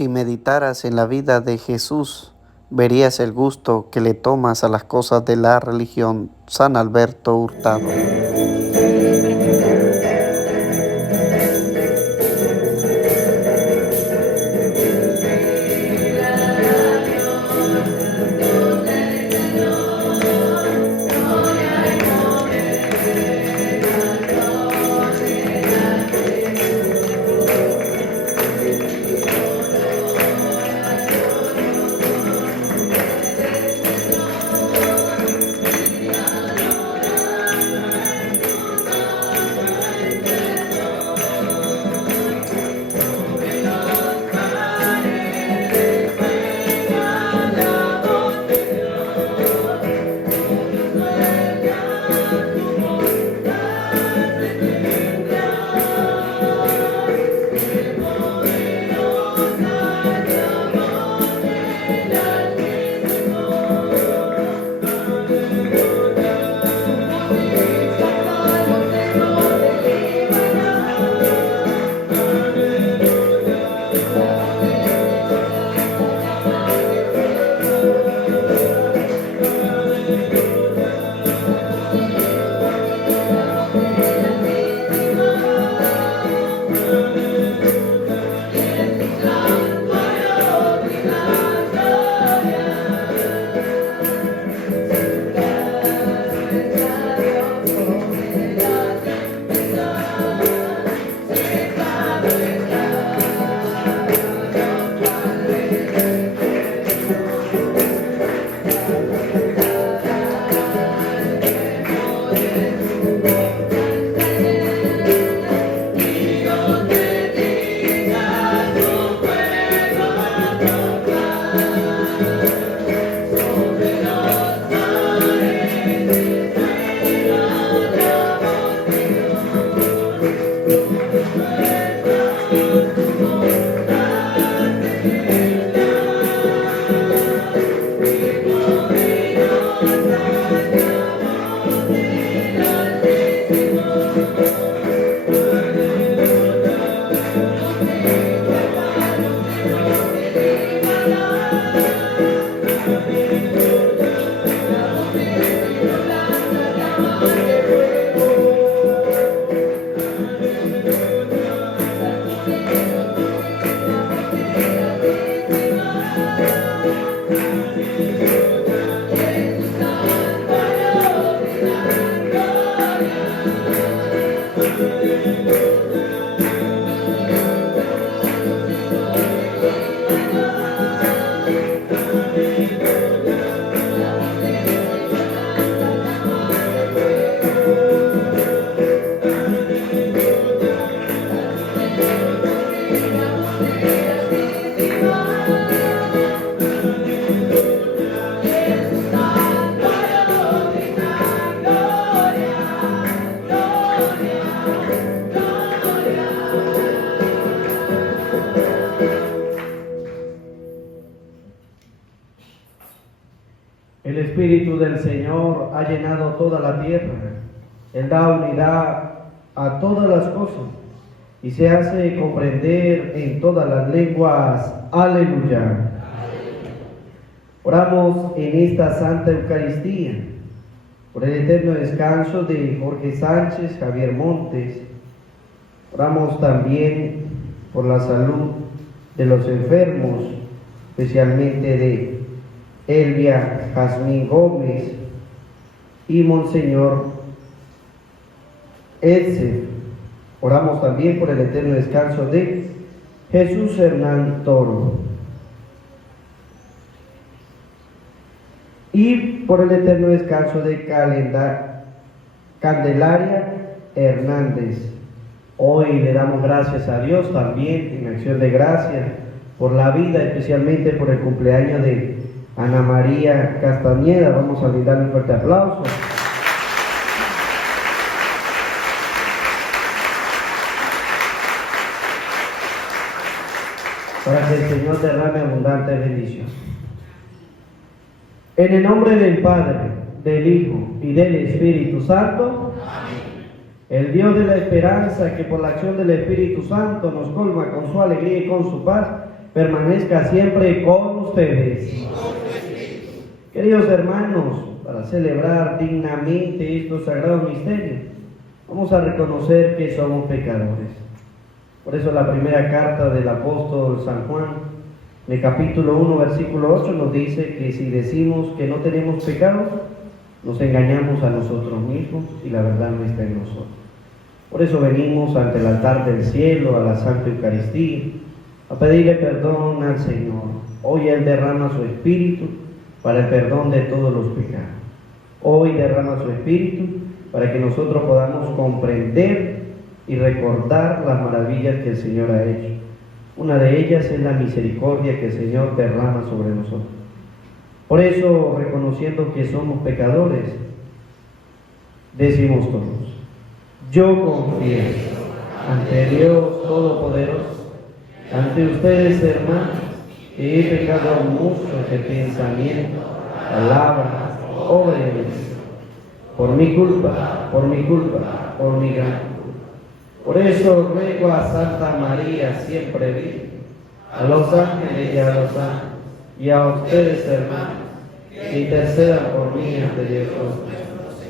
Si meditaras en la vida de Jesús, verías el gusto que le tomas a las cosas de la religión. San Alberto Hurtado. El Espíritu del Señor ha llenado toda la tierra. Él da unidad a todas las cosas y se hace comprender en todas las lenguas. Aleluya. Oramos en esta Santa Eucaristía por el eterno descanso de Jorge Sánchez, Javier Montes. Oramos también por la salud de los enfermos, especialmente de Elvia Jazmín Gómez y Monseñor Edsel. Oramos también por el eterno descanso de Jesús Hernán Toro y por el eterno descanso de Candelaria Hernández. Hoy le damos gracias a Dios también en acción de gracias por la vida, especialmente por el cumpleaños de Ana María Castañeda. Vamos a brindarle un fuerte aplauso. Para que el Señor derrame abundante bendición. En el nombre del Padre, del Hijo y del Espíritu Santo. Amén. El Dios de la esperanza, que por la acción del Espíritu Santo nos colma con su alegría y con su paz, permanezca siempre con ustedes. Queridos hermanos, para celebrar dignamente estos sagrados misterios, vamos a reconocer que somos pecadores. Por eso la primera carta del apóstol San Juan, en el capítulo 1, versículo 8, nos dice que si decimos que no tenemos pecados, nos engañamos a nosotros mismos y la verdad no está en nosotros. Por eso venimos ante el altar del cielo, a la Santa Eucaristía, a pedirle perdón al Señor. Hoy Él derrama su Espíritu para el perdón de todos los pecados. Hoy derrama su Espíritu para que nosotros podamos comprender y recordar las maravillas que el Señor ha hecho. Una de ellas es la misericordia que el Señor derrama sobre nosotros. Por eso, reconociendo que somos pecadores, decimos todos: yo confieso ante Dios Todopoderoso, ante ustedes, hermanos, que he pecado mucho de pensamiento, palabra, obra y omisión, por mi culpa, por mi gran culpa. Por eso ruego a Santa María, siempre Virgen, a los ángeles y a los santos, y a ustedes, hermanos, que intercedan por mí ante Dios Todopoderoso.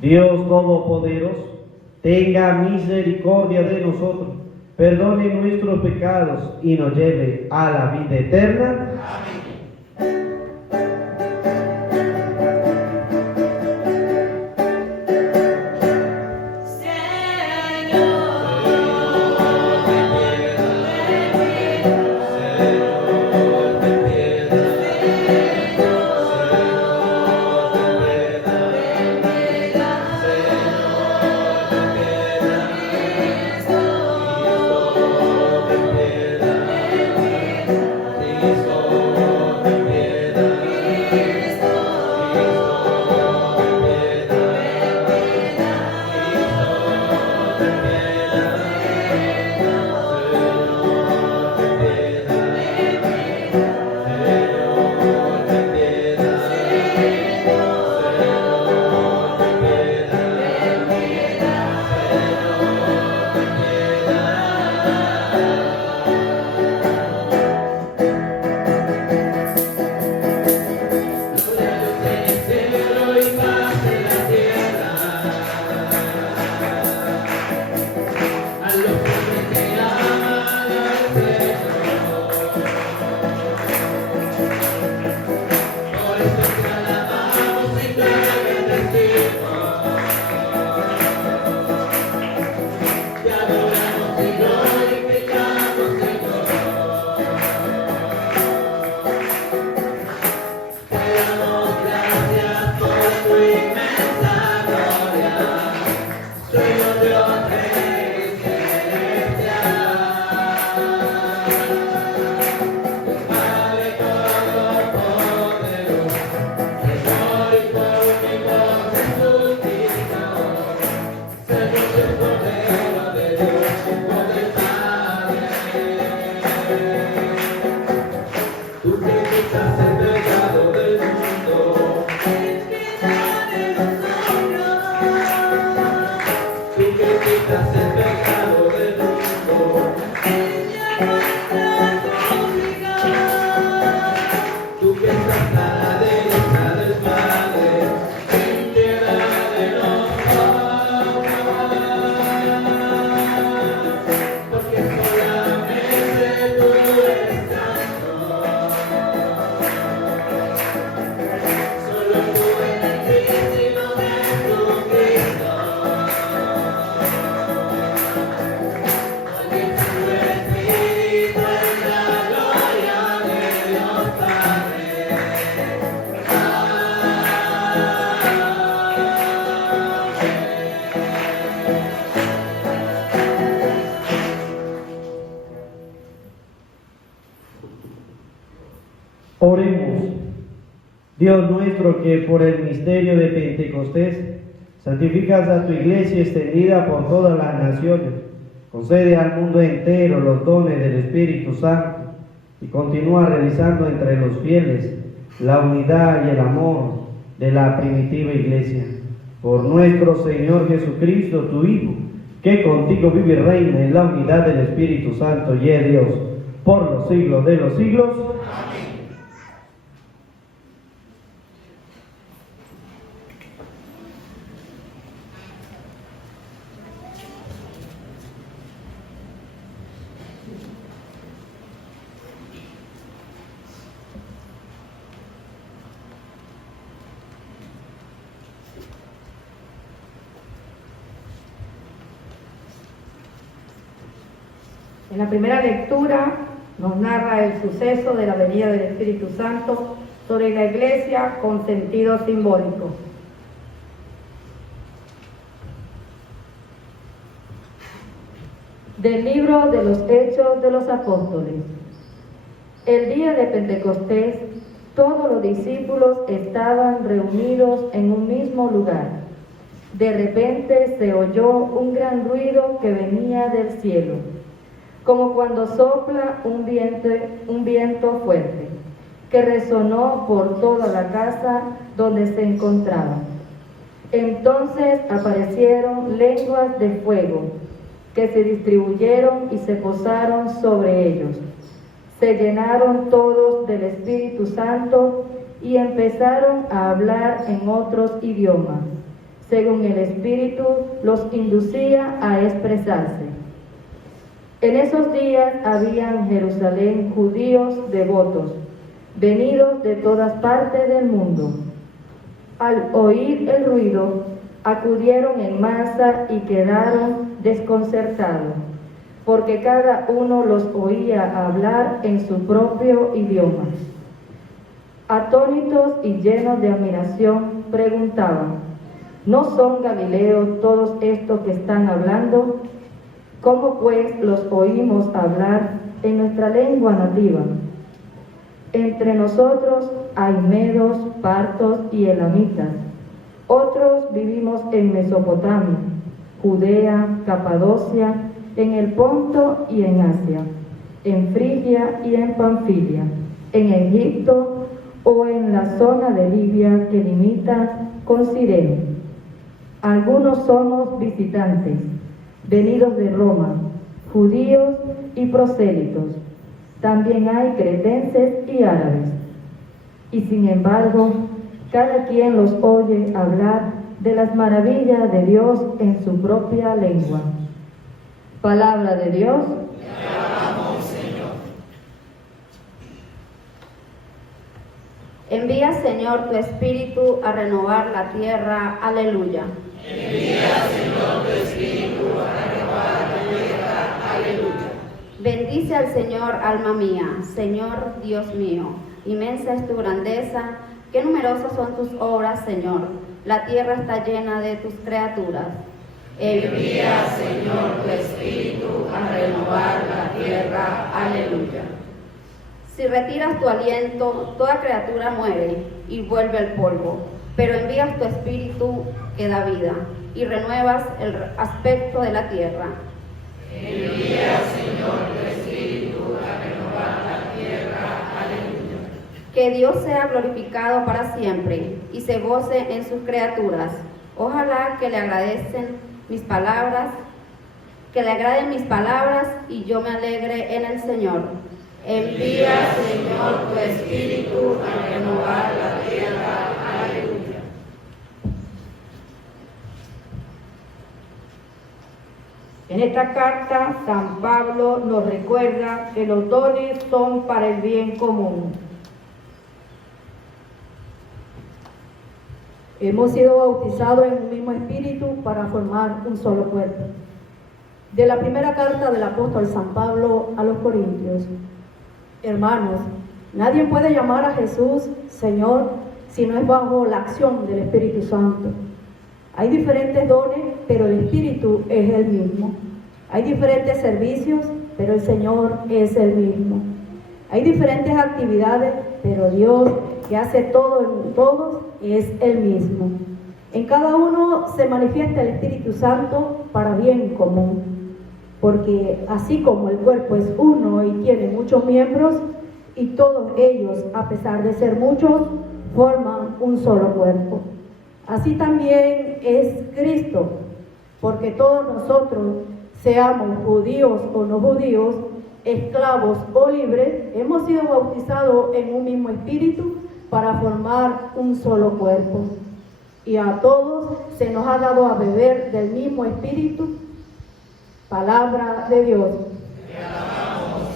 Dios Todopoderoso, tenga misericordia de nosotros, perdone nuestros pecados y nos lleve a la vida eterna. Amén. Oremos. Dios nuestro, que por el misterio de Pentecostés santificas a tu iglesia extendida por todas las naciones, concede al mundo entero los dones del Espíritu Santo y continúa realizando entre los fieles la unidad y el amor de la primitiva iglesia. Por nuestro Señor Jesucristo, tu Hijo, que contigo vive y reina en la unidad del Espíritu Santo y es Dios por los siglos de los siglos. En la primera lectura nos narra el suceso de la venida del Espíritu Santo sobre la Iglesia con sentido simbólico. Del libro de los Hechos de los Apóstoles. El día de Pentecostés, todos los discípulos estaban reunidos en un mismo lugar. De repente se oyó un gran ruido que venía del cielo, como cuando sopla un viento fuerte, que resonó por toda la casa donde se encontraban. Entonces aparecieron lenguas de fuego, que se distribuyeron y se posaron sobre ellos. Se llenaron todos del Espíritu Santo y empezaron a hablar en otros idiomas, según el Espíritu los inducía a expresarse. En esos días había en Jerusalén judíos devotos, venidos de todas partes del mundo. Al oír el ruido, acudieron en masa y quedaron desconcertados, porque cada uno los oía hablar en su propio idioma. Atónitos y llenos de admiración, preguntaban: ¿no son galileos todos estos que están hablando? ¿Cómo pues los oímos hablar en nuestra lengua nativa? Entre nosotros hay medos, partos y elamitas. Otros vivimos en Mesopotamia, Judea, Capadocia, en el Ponto y en Asia, en Frigia y en Panfilia, en Egipto o en la zona de Libia que limita con Cirene. Algunos somos visitantes, venidos de Roma, judíos y prosélitos. También hay cretenses y árabes. Y sin embargo, cada quien los oye hablar de las maravillas de Dios en su propia lengua. Palabra de Dios. Te alabamos, Señor. Envía, Señor, tu Espíritu a renovar la tierra. Aleluya. Envía, Señor, tu Espíritu a renovar la tierra. Aleluya. Bendice al Señor, alma mía. Señor, Dios mío, inmensa es tu grandeza, qué numerosas son tus obras, Señor. La tierra está llena de tus criaturas. Envía, Señor, tu Espíritu a renovar la tierra. Aleluya. Si retiras tu aliento, toda criatura muere y vuelve al polvo, pero envías tu Espíritu que da vida y renuevas el aspecto de la tierra. Envía, Señor, tu Espíritu a renovar la tierra. Aleluya. Que Dios sea glorificado para siempre y se goce en sus criaturas. Ojalá que le agraden mis palabras y yo me alegre en el Señor. Envía, Señor, tu Espíritu a renovar la tierra. Aleluya. En esta carta, San Pablo nos recuerda que los dones son para el bien común. Hemos sido bautizados en un mismo espíritu para formar un solo cuerpo. De la primera carta del apóstol San Pablo a los Corintios. Hermanos, nadie puede llamar a Jesús Señor si no es bajo la acción del Espíritu Santo. Hay diferentes dones, pero el Espíritu es el mismo. Hay diferentes servicios, pero el Señor es el mismo. Hay diferentes actividades, pero Dios, que hace todo en todos, es el mismo. En cada uno se manifiesta el Espíritu Santo para bien común, porque así como el cuerpo es uno y tiene muchos miembros, y todos ellos, a pesar de ser muchos, forman un solo cuerpo. Así también es Cristo, porque todos nosotros, seamos judíos o no judíos, esclavos o libres, hemos sido bautizados en un mismo espíritu para formar un solo cuerpo. Y a todos se nos ha dado a beber del mismo espíritu. Palabra de Dios. Te alabamos,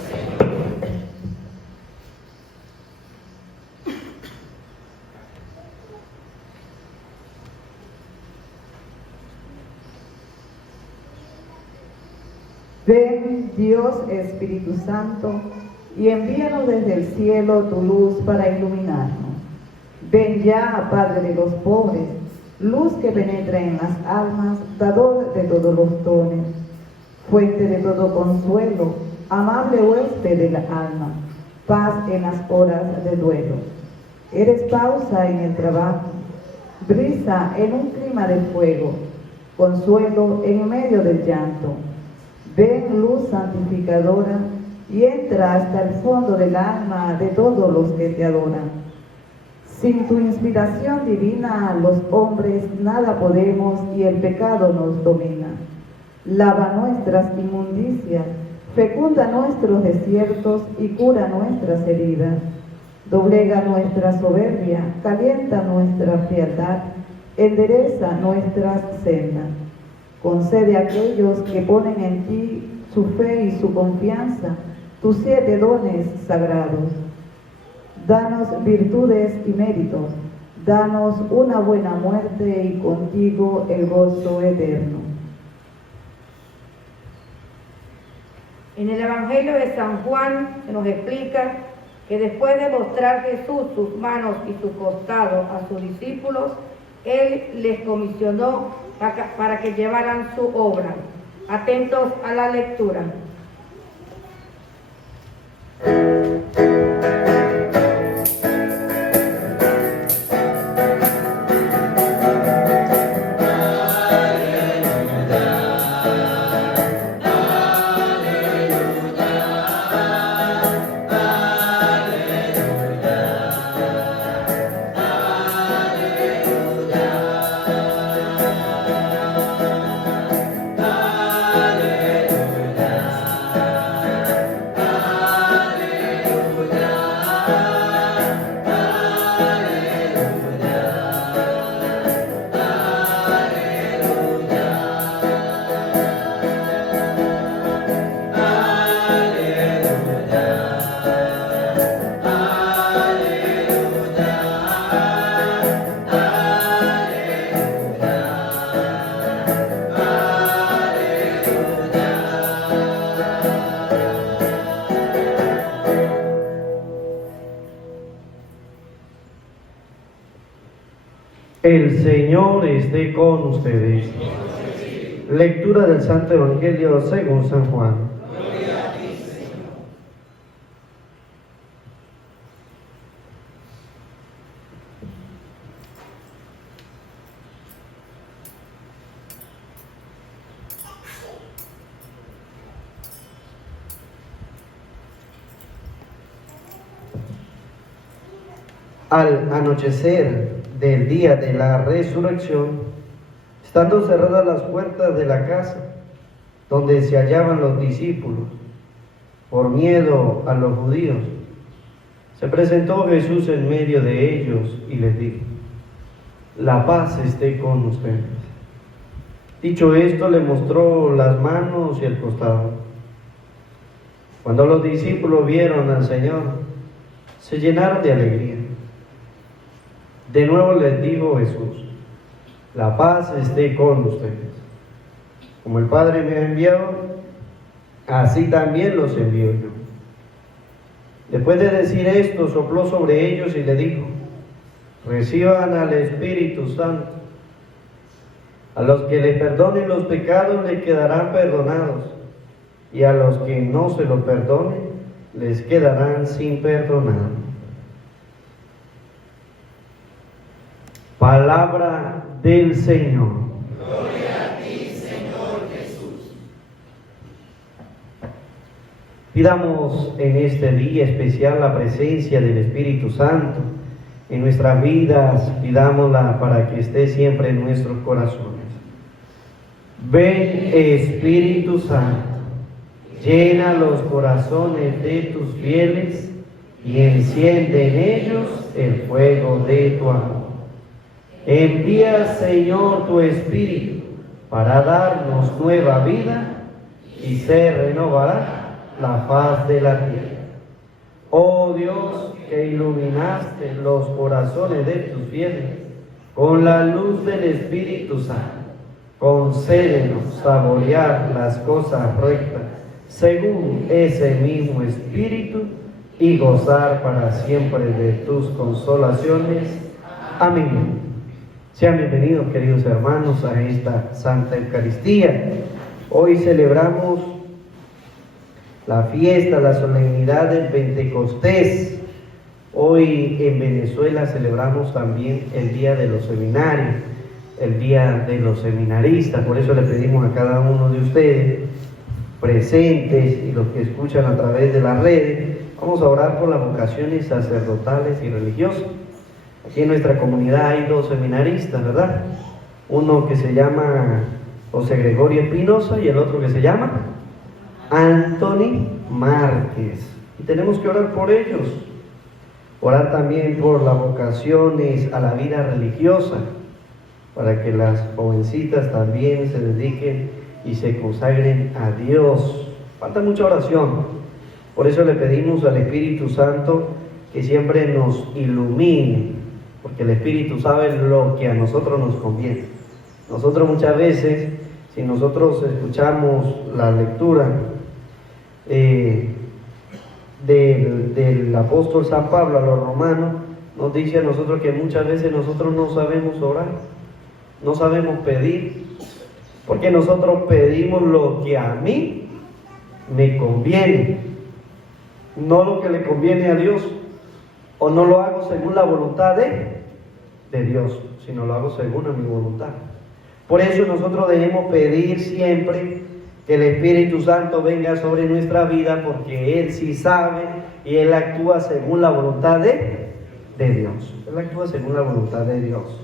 Ven, Dios Espíritu Santo, y envíanos desde el cielo tu luz para iluminarnos. Ven ya, Padre de los pobres, luz que penetra en las almas, dador de todos los dones, fuente de todo consuelo, amable huésped de la alma, paz en las horas de duelo. Eres pausa en el trabajo, brisa en un clima de fuego, consuelo en medio del llanto. Ven, luz santificadora, y entra hasta el fondo del alma de todos los que te adoran. Sin tu inspiración divina, los hombres nada podemos y el pecado nos domina. Lava nuestras inmundicias, fecunda nuestros desiertos y cura nuestras heridas. Doblega nuestra soberbia, calienta nuestra frialdad, endereza nuestras sendas. Concede a aquellos que ponen en ti su fe y su confianza, tus 7 dones sagrados. Danos virtudes y méritos, danos una buena muerte y contigo el gozo eterno. En el Evangelio de San Juan se nos explica que después de mostrar Jesús sus manos y su costado a sus discípulos, Él les comisionó para que llevaran su obra. Atentos a la lectura. El Señor esté con ustedes. Lectura del Santo Evangelio según San Juan. gloria a ti, Señor. Al anochecer del día de la resurrección, estando cerradas las puertas de la casa donde se hallaban los discípulos, por miedo a los judíos, se presentó Jesús en medio de ellos y les dijo: la paz esté con ustedes. Dicho esto, le mostró las manos y el costado. Cuando los discípulos vieron al Señor, se llenaron de alegría. De nuevo les dijo Jesús: la paz esté con ustedes. Como el Padre me ha enviado, así también los envío yo. Después de decir esto, sopló sobre ellos y le dijo: reciban al Espíritu Santo. A los que les perdonen los pecados les quedarán perdonados, y a los que no se los perdonen les quedarán sin perdonar. Palabra del Señor. Gloria a ti, Señor Jesús. Pidamos en este día especial la presencia del Espíritu Santo en nuestras vidas. Pidámosla para que esté siempre en nuestros corazones. Ven, Espíritu Santo, Llena los corazones de tus fieles y enciende en ellos el fuego de tu amor. Envía, Señor, tu Espíritu para darnos nueva vida y se renovará la faz de la tierra. Oh Dios, que iluminaste los corazones de tus fieles con la luz del Espíritu Santo, concédenos saborear las cosas rectas según ese mismo Espíritu y gozar para siempre de tus consolaciones. Amén. Sean bienvenidos, queridos hermanos, a esta Santa Eucaristía. Hoy celebramos la fiesta, la solemnidad del Pentecostés. Hoy en Venezuela celebramos también el Día de los Seminarios, el Día de los Seminaristas. Por eso le pedimos a cada uno de ustedes presentes y los que escuchan a través de las redes, vamos a orar por las vocaciones sacerdotales y religiosas. Aquí en nuestra comunidad hay 2 seminaristas, ¿verdad? Uno que se llama José Gregorio Espinosa y el otro que se llama Anthony Márquez. Y tenemos que orar por ellos. Orar también por las vocaciones a la vida religiosa, para que las jovencitas también se dediquen y se consagren a Dios. Falta mucha oración. Por eso le pedimos al Espíritu Santo que siempre nos ilumine, porque el Espíritu sabe lo que a nosotros nos conviene. Nosotros muchas veces, si nosotros escuchamos la lectura del apóstol San Pablo a los romanos, nos dice a nosotros que muchas veces nosotros no sabemos orar, no sabemos pedir, porque nosotros pedimos lo que a mí me conviene, no lo que le conviene a Dios, o no lo hago según la voluntad de Dios, sino lo hago según a mi voluntad. Por eso nosotros debemos pedir siempre que el Espíritu Santo venga sobre nuestra vida, porque Él sí sabe y Él actúa según la voluntad de Dios. Él actúa según la voluntad de Dios.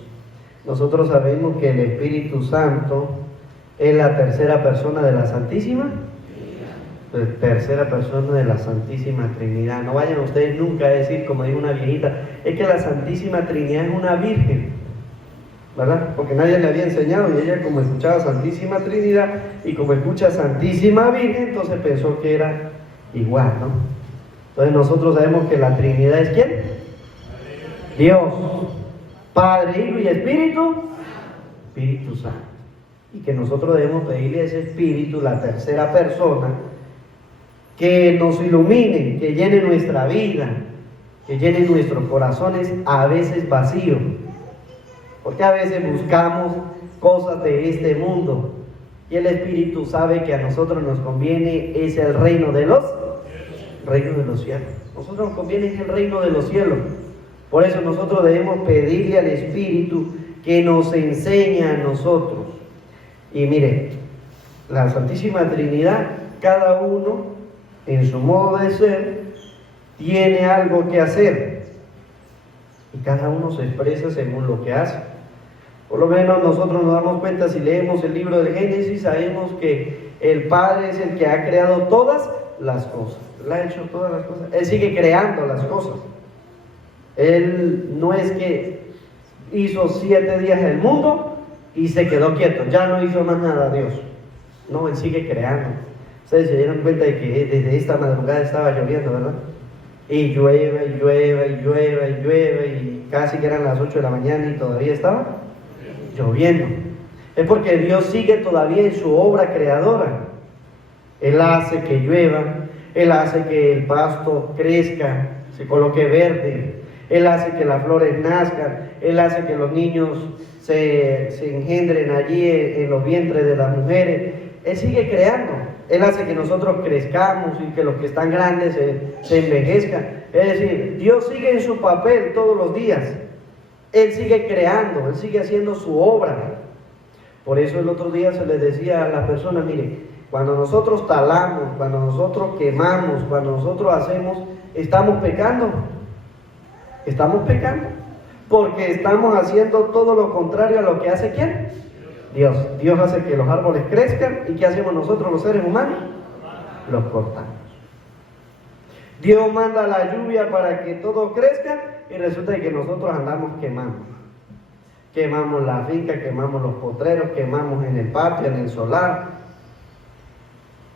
Nosotros sabemos que el Espíritu Santo es la tercera persona de la Santísima Trinidad. No vayan ustedes nunca a decir, como dijo una viejita, es que la Santísima Trinidad es una virgen, ¿verdad? Porque nadie le había enseñado y ella, como escuchaba Santísima Trinidad y como escucha Santísima Virgen, entonces pensó que era igual, ¿no? Entonces nosotros sabemos que la Trinidad es ¿quién? Dios, Padre, Hijo y Espíritu Santo. Y que nosotros debemos pedirle a ese Espíritu, la tercera persona, que nos ilumine, que llene nuestra vida, que llene nuestros corazones a veces vacíos, porque a veces buscamos cosas de este mundo y el Espíritu sabe que a nosotros nos conviene es el reino de los cielos. Nosotros nos conviene el reino de los cielos. Por eso nosotros debemos pedirle al Espíritu que nos enseñe a nosotros. Y mire, la Santísima Trinidad, cada uno en su modo de ser tiene algo que hacer y cada uno se expresa según lo que hace. Por lo menos nosotros nos damos cuenta, si leemos el libro de Génesis, sabemos que el Padre es el que ha creado todas las cosas. Él ha hecho todas las cosas. Él sigue creando las cosas. Él no es que hizo 7 días el mundo y se quedó quieto, ya no hizo más nada Dios. No, Él sigue creando. Ustedes se dieron cuenta de que desde esta madrugada estaba lloviendo, ¿verdad? Y llueve, y llueve, y llueve, y llueve, y casi que eran las 8 de la mañana y todavía estaba lloviendo. Es porque Dios sigue todavía en su obra creadora. Él hace que llueva, Él hace que el pasto crezca, se coloque verde, Él hace que las flores nazcan, Él hace que los niños se engendren allí en los vientres de las mujeres. Él sigue creando. Él hace que nosotros crezcamos y que los que están grandes se envejezcan. Es decir, Dios sigue en su papel todos los días. Él sigue creando, Él sigue haciendo su obra. Por eso el otro día se les decía a las personas, mire, cuando nosotros talamos, cuando nosotros quemamos, cuando nosotros hacemos, estamos pecando. Estamos pecando. Porque estamos haciendo todo lo contrario a lo que hace ¿quién? Dios. Dios hace que los árboles crezcan. ¿Y qué hacemos nosotros los seres humanos? los cortamos. Dios manda la lluvia para que todo crezca y resulta que nosotros andamos quemando. Quemamos la finca, quemamos los potreros, quemamos en el patio, en el solar.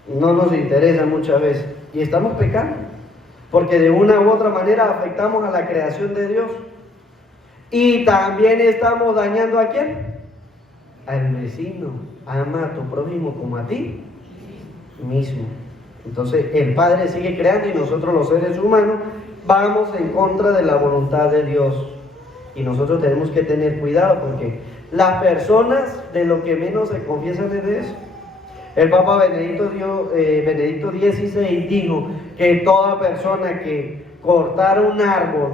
No nos interesa muchas veces y estamos pecando porque de una u otra manera afectamos a la creación de Dios y también estamos dañando ¿a quién? Al vecino. Ama a tu prójimo como a ti mismo. Entonces el Padre sigue creando y nosotros los seres humanos vamos en contra de la voluntad de Dios. Y nosotros tenemos que tener cuidado porque las personas de lo que menos se confiesan es de eso. El Papa Benedicto XVI dijo que toda persona que cortara un árbol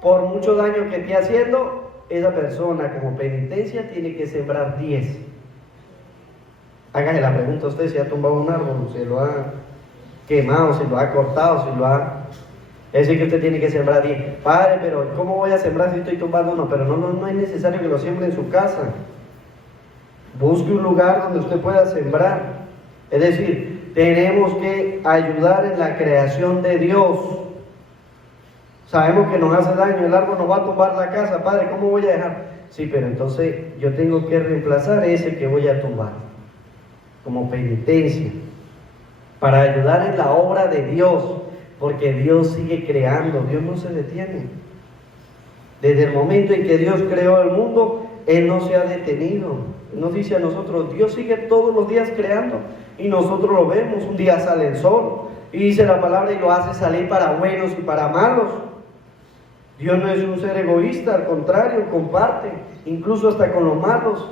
por mucho daño que esté haciendo, esa persona como penitencia tiene que sembrar 10. Hágase la pregunta a usted si ha tumbado un árbol, si lo ha quemado, si lo ha cortado, si lo ha... Es decir que usted tiene que sembrar 10. Padre, pero ¿cómo voy a sembrar si estoy tumbando uno? Pero no es necesario que lo siembre en su casa. Busque un lugar donde usted pueda sembrar. Es decir, tenemos que ayudar en la creación de Dios. Sabemos que nos hace daño, el árbol nos va a tumbar la casa. Padre, ¿cómo voy a dejar? Sí, pero entonces yo tengo que reemplazar ese que voy a tumbar como penitencia para ayudar en la obra de Dios. Porque Dios sigue creando, Dios no se detiene. Desde el momento en que Dios creó el mundo, Él no se ha detenido. Nos dice a nosotros, Dios sigue todos los días creando y nosotros lo vemos. Un día sale el sol y dice la palabra y lo hace salir para buenos y para malos. Dios no es un ser egoísta, al contrario, comparte, incluso hasta con los malos.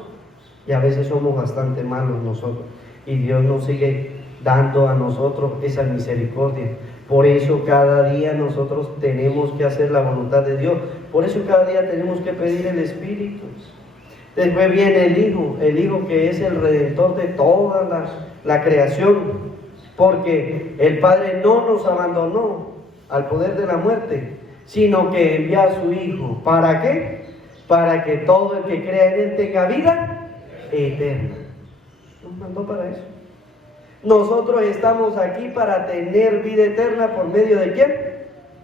Y a veces somos bastante malos nosotros. Y Dios nos sigue dando a nosotros esa misericordia. Por eso cada día nosotros tenemos que hacer la voluntad de Dios. Por eso cada día tenemos que pedir el Espíritu. Después viene el Hijo que es el Redentor de toda la creación. Porque el Padre no nos abandonó al poder de la muerte, sino que envió a su Hijo. ¿Para qué? Para que todo el que crea en Él tenga vida eterna. Nos mandó para eso. Nosotros estamos aquí para tener vida eterna por medio de ¿quién?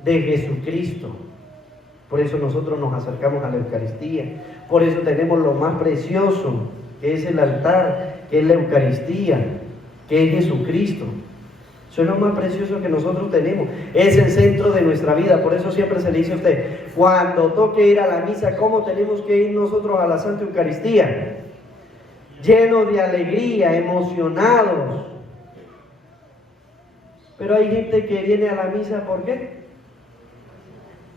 De Jesucristo. Por eso nosotros nos acercamos a la Eucaristía. Por eso tenemos lo más precioso, que es el altar, que es la Eucaristía, que es Jesucristo. Eso es lo más precioso que nosotros tenemos. Es el centro de nuestra vida. Por eso siempre se le dice a usted, cuando toque ir a la misa, ¿cómo tenemos que ir nosotros a la Santa Eucaristía? Llenos de alegría, emocionados. Pero hay gente que viene a la misa, ¿por qué?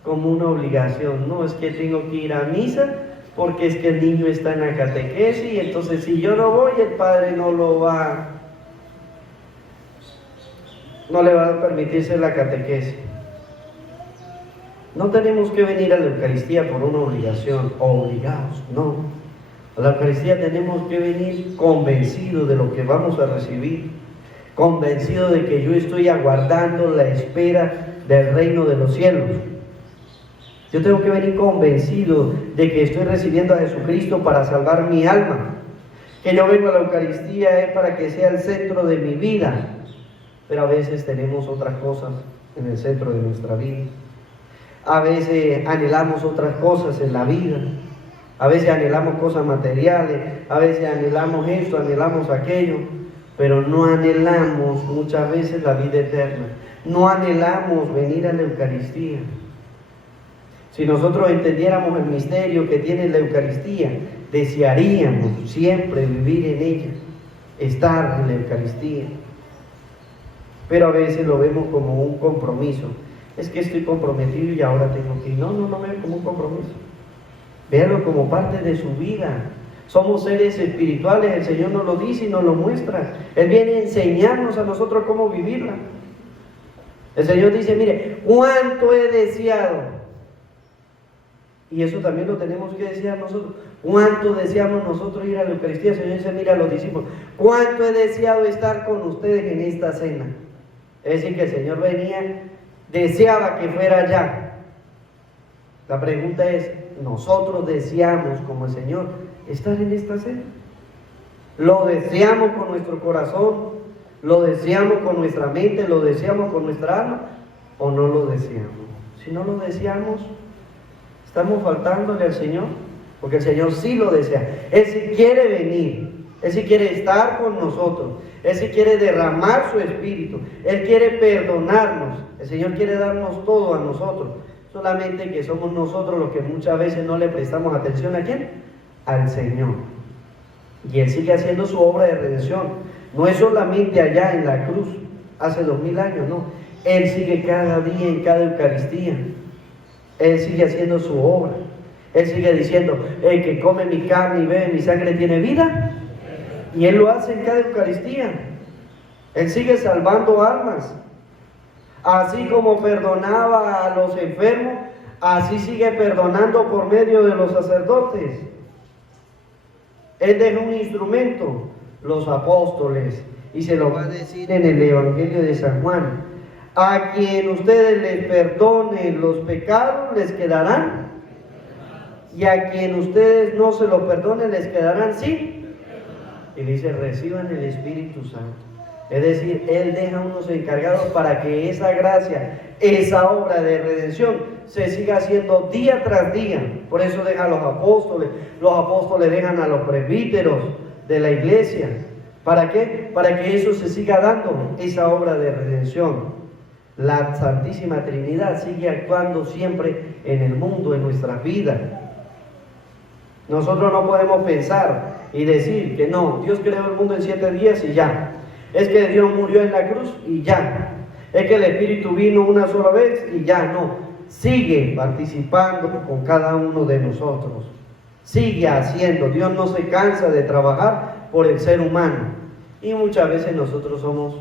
Como una obligación. No, es que tengo que ir a misa porque es que el niño está en la catequesis y entonces si yo no voy, el padre no le va a permitirse la catequesis. No tenemos que venir a la Eucaristía por una obligación, obligados, no. A la Eucaristía tenemos que venir convencidos de lo que vamos a recibir. Convencido de que yo estoy aguardando la espera del reino de los cielos. Yo tengo que venir convencido de que estoy recibiendo a Jesucristo para salvar mi alma. Que yo vengo a la Eucaristía es para que sea el centro de mi vida. Pero a veces tenemos otras cosas en el centro de nuestra vida. A veces anhelamos otras cosas en la vida. A veces anhelamos cosas materiales. A veces anhelamos esto, anhelamos aquello. Pero no anhelamos muchas veces la vida eterna. No anhelamos venir a la Eucaristía. Si nosotros entendiéramos el misterio que tiene la Eucaristía, desearíamos siempre vivir en ella, estar en la Eucaristía. Pero a veces lo vemos como un compromiso. Es que estoy comprometido y ahora tengo que ir. No lo veo como un compromiso. Véanlo como parte de su vida. Somos seres espirituales, el Señor nos lo dice y nos lo muestra. Él viene a enseñarnos a nosotros cómo vivirla. El Señor dice, mire, cuánto he deseado. Y eso también lo tenemos que desear nosotros. Cuánto deseamos nosotros ir a la Eucaristía. El Señor dice, mira a los discípulos, cuánto he deseado estar con ustedes en esta cena. Es decir, que el Señor venía, deseaba que fuera allá. La pregunta es, ¿nosotros deseamos como el Señor estar en esta cena? ¿Lo deseamos con nuestro corazón? ¿Lo deseamos con nuestra mente? ¿Lo deseamos con nuestra alma? ¿O no lo deseamos? Si no lo deseamos, ¿estamos faltándole al Señor? Porque el Señor sí lo desea. Él sí quiere venir. Él sí quiere estar con nosotros. Él sí quiere derramar su espíritu. Él quiere perdonarnos. El Señor quiere darnos todo a nosotros. Solamente que somos nosotros los que muchas veces no le prestamos atención ¿a quién? Al Señor. Y Él sigue haciendo su obra de redención. No es solamente allá en la cruz, hace 2000 años, no. Él sigue cada día en cada Eucaristía. Él sigue haciendo su obra. Él sigue diciendo, el que come mi carne y bebe mi sangre tiene vida. Y Él lo hace en cada Eucaristía. Él sigue salvando almas. Así como perdonaba a los enfermos, así sigue perdonando por medio de los sacerdotes. Él dejó un instrumento, los apóstoles, y se lo va a decir en el Evangelio de San Juan. A quien ustedes les perdonen los pecados, les quedarán. Y a quien ustedes no se lo perdonen, les quedarán sin. Y dice, reciban el Espíritu Santo. Es decir, Él deja unos encargados para que esa gracia, esa obra de redención se siga haciendo día tras día. Por eso deja a los apóstoles dejan a los presbíteros de la iglesia. ¿Para qué? Para que eso se siga dando, esa obra de redención. La Santísima Trinidad sigue actuando siempre en el mundo, en nuestras vidas. Nosotros no podemos pensar y decir que no, Dios creó el mundo en 7 días y ya. Es que Dios murió en la cruz y ya. Es que el Espíritu vino una sola vez y ya. No, sigue participando con cada uno de nosotros. Sigue haciendo. Dios no se cansa de trabajar por el ser humano. Y muchas veces nosotros somos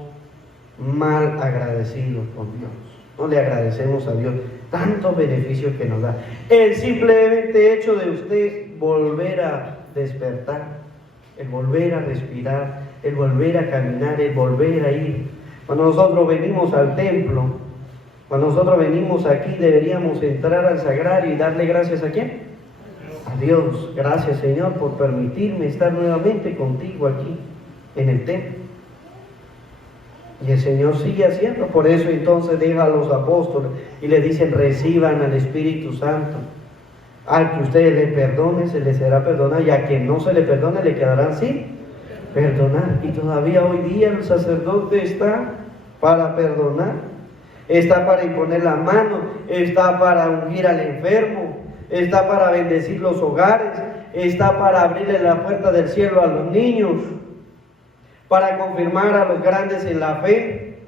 mal agradecidos con Dios. No le agradecemos a Dios tantos beneficios que nos da. El simplemente hecho de usted volver a despertar, el volver a respirar, el volver a caminar, el volver a ir. Cuando nosotros venimos al templo, cuando nosotros venimos aquí, deberíamos entrar al sagrario y darle gracias ¿a quién? A Dios. Gracias, Señor, por permitirme estar nuevamente contigo aquí en el templo. Y el Señor sigue haciendo. Por eso entonces deja a los apóstoles y les dicen, reciban al Espíritu Santo. Al que ustedes les perdonen, se les será perdonado, y a quien no se le perdone, le quedarán sin perdonar. Y todavía hoy día el sacerdote está para perdonar, está para imponer la mano, está para ungir al enfermo, está para bendecir los hogares, está para abrirle la puerta del cielo a los niños, para confirmar a los grandes en la fe.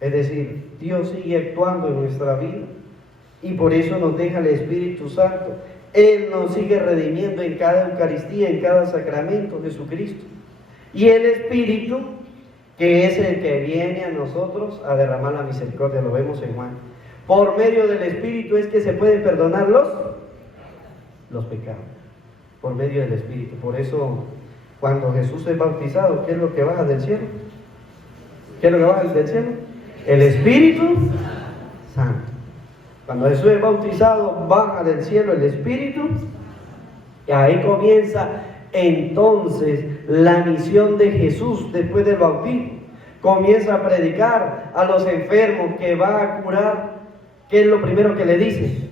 Es decir, Dios sigue actuando en nuestra vida. Y por eso nos deja el Espíritu Santo. Él nos sigue redimiendo en cada Eucaristía, en cada sacramento, Jesucristo. Y el Espíritu, que es el que viene a nosotros a derramar la misericordia, lo vemos en Juan. Por medio del Espíritu es que se pueden perdonar los pecados. Por medio del Espíritu. Por eso, cuando Jesús es bautizado, ¿qué es lo que baja del cielo? ¿Qué es lo que baja del cielo? El Espíritu Santo. Cuando Jesús es bautizado, baja del cielo el Espíritu, y ahí comienza entonces la misión de Jesús después del bautismo. Comienza a predicar a los enfermos, que va a curar. ¿Qué es lo primero que le dice?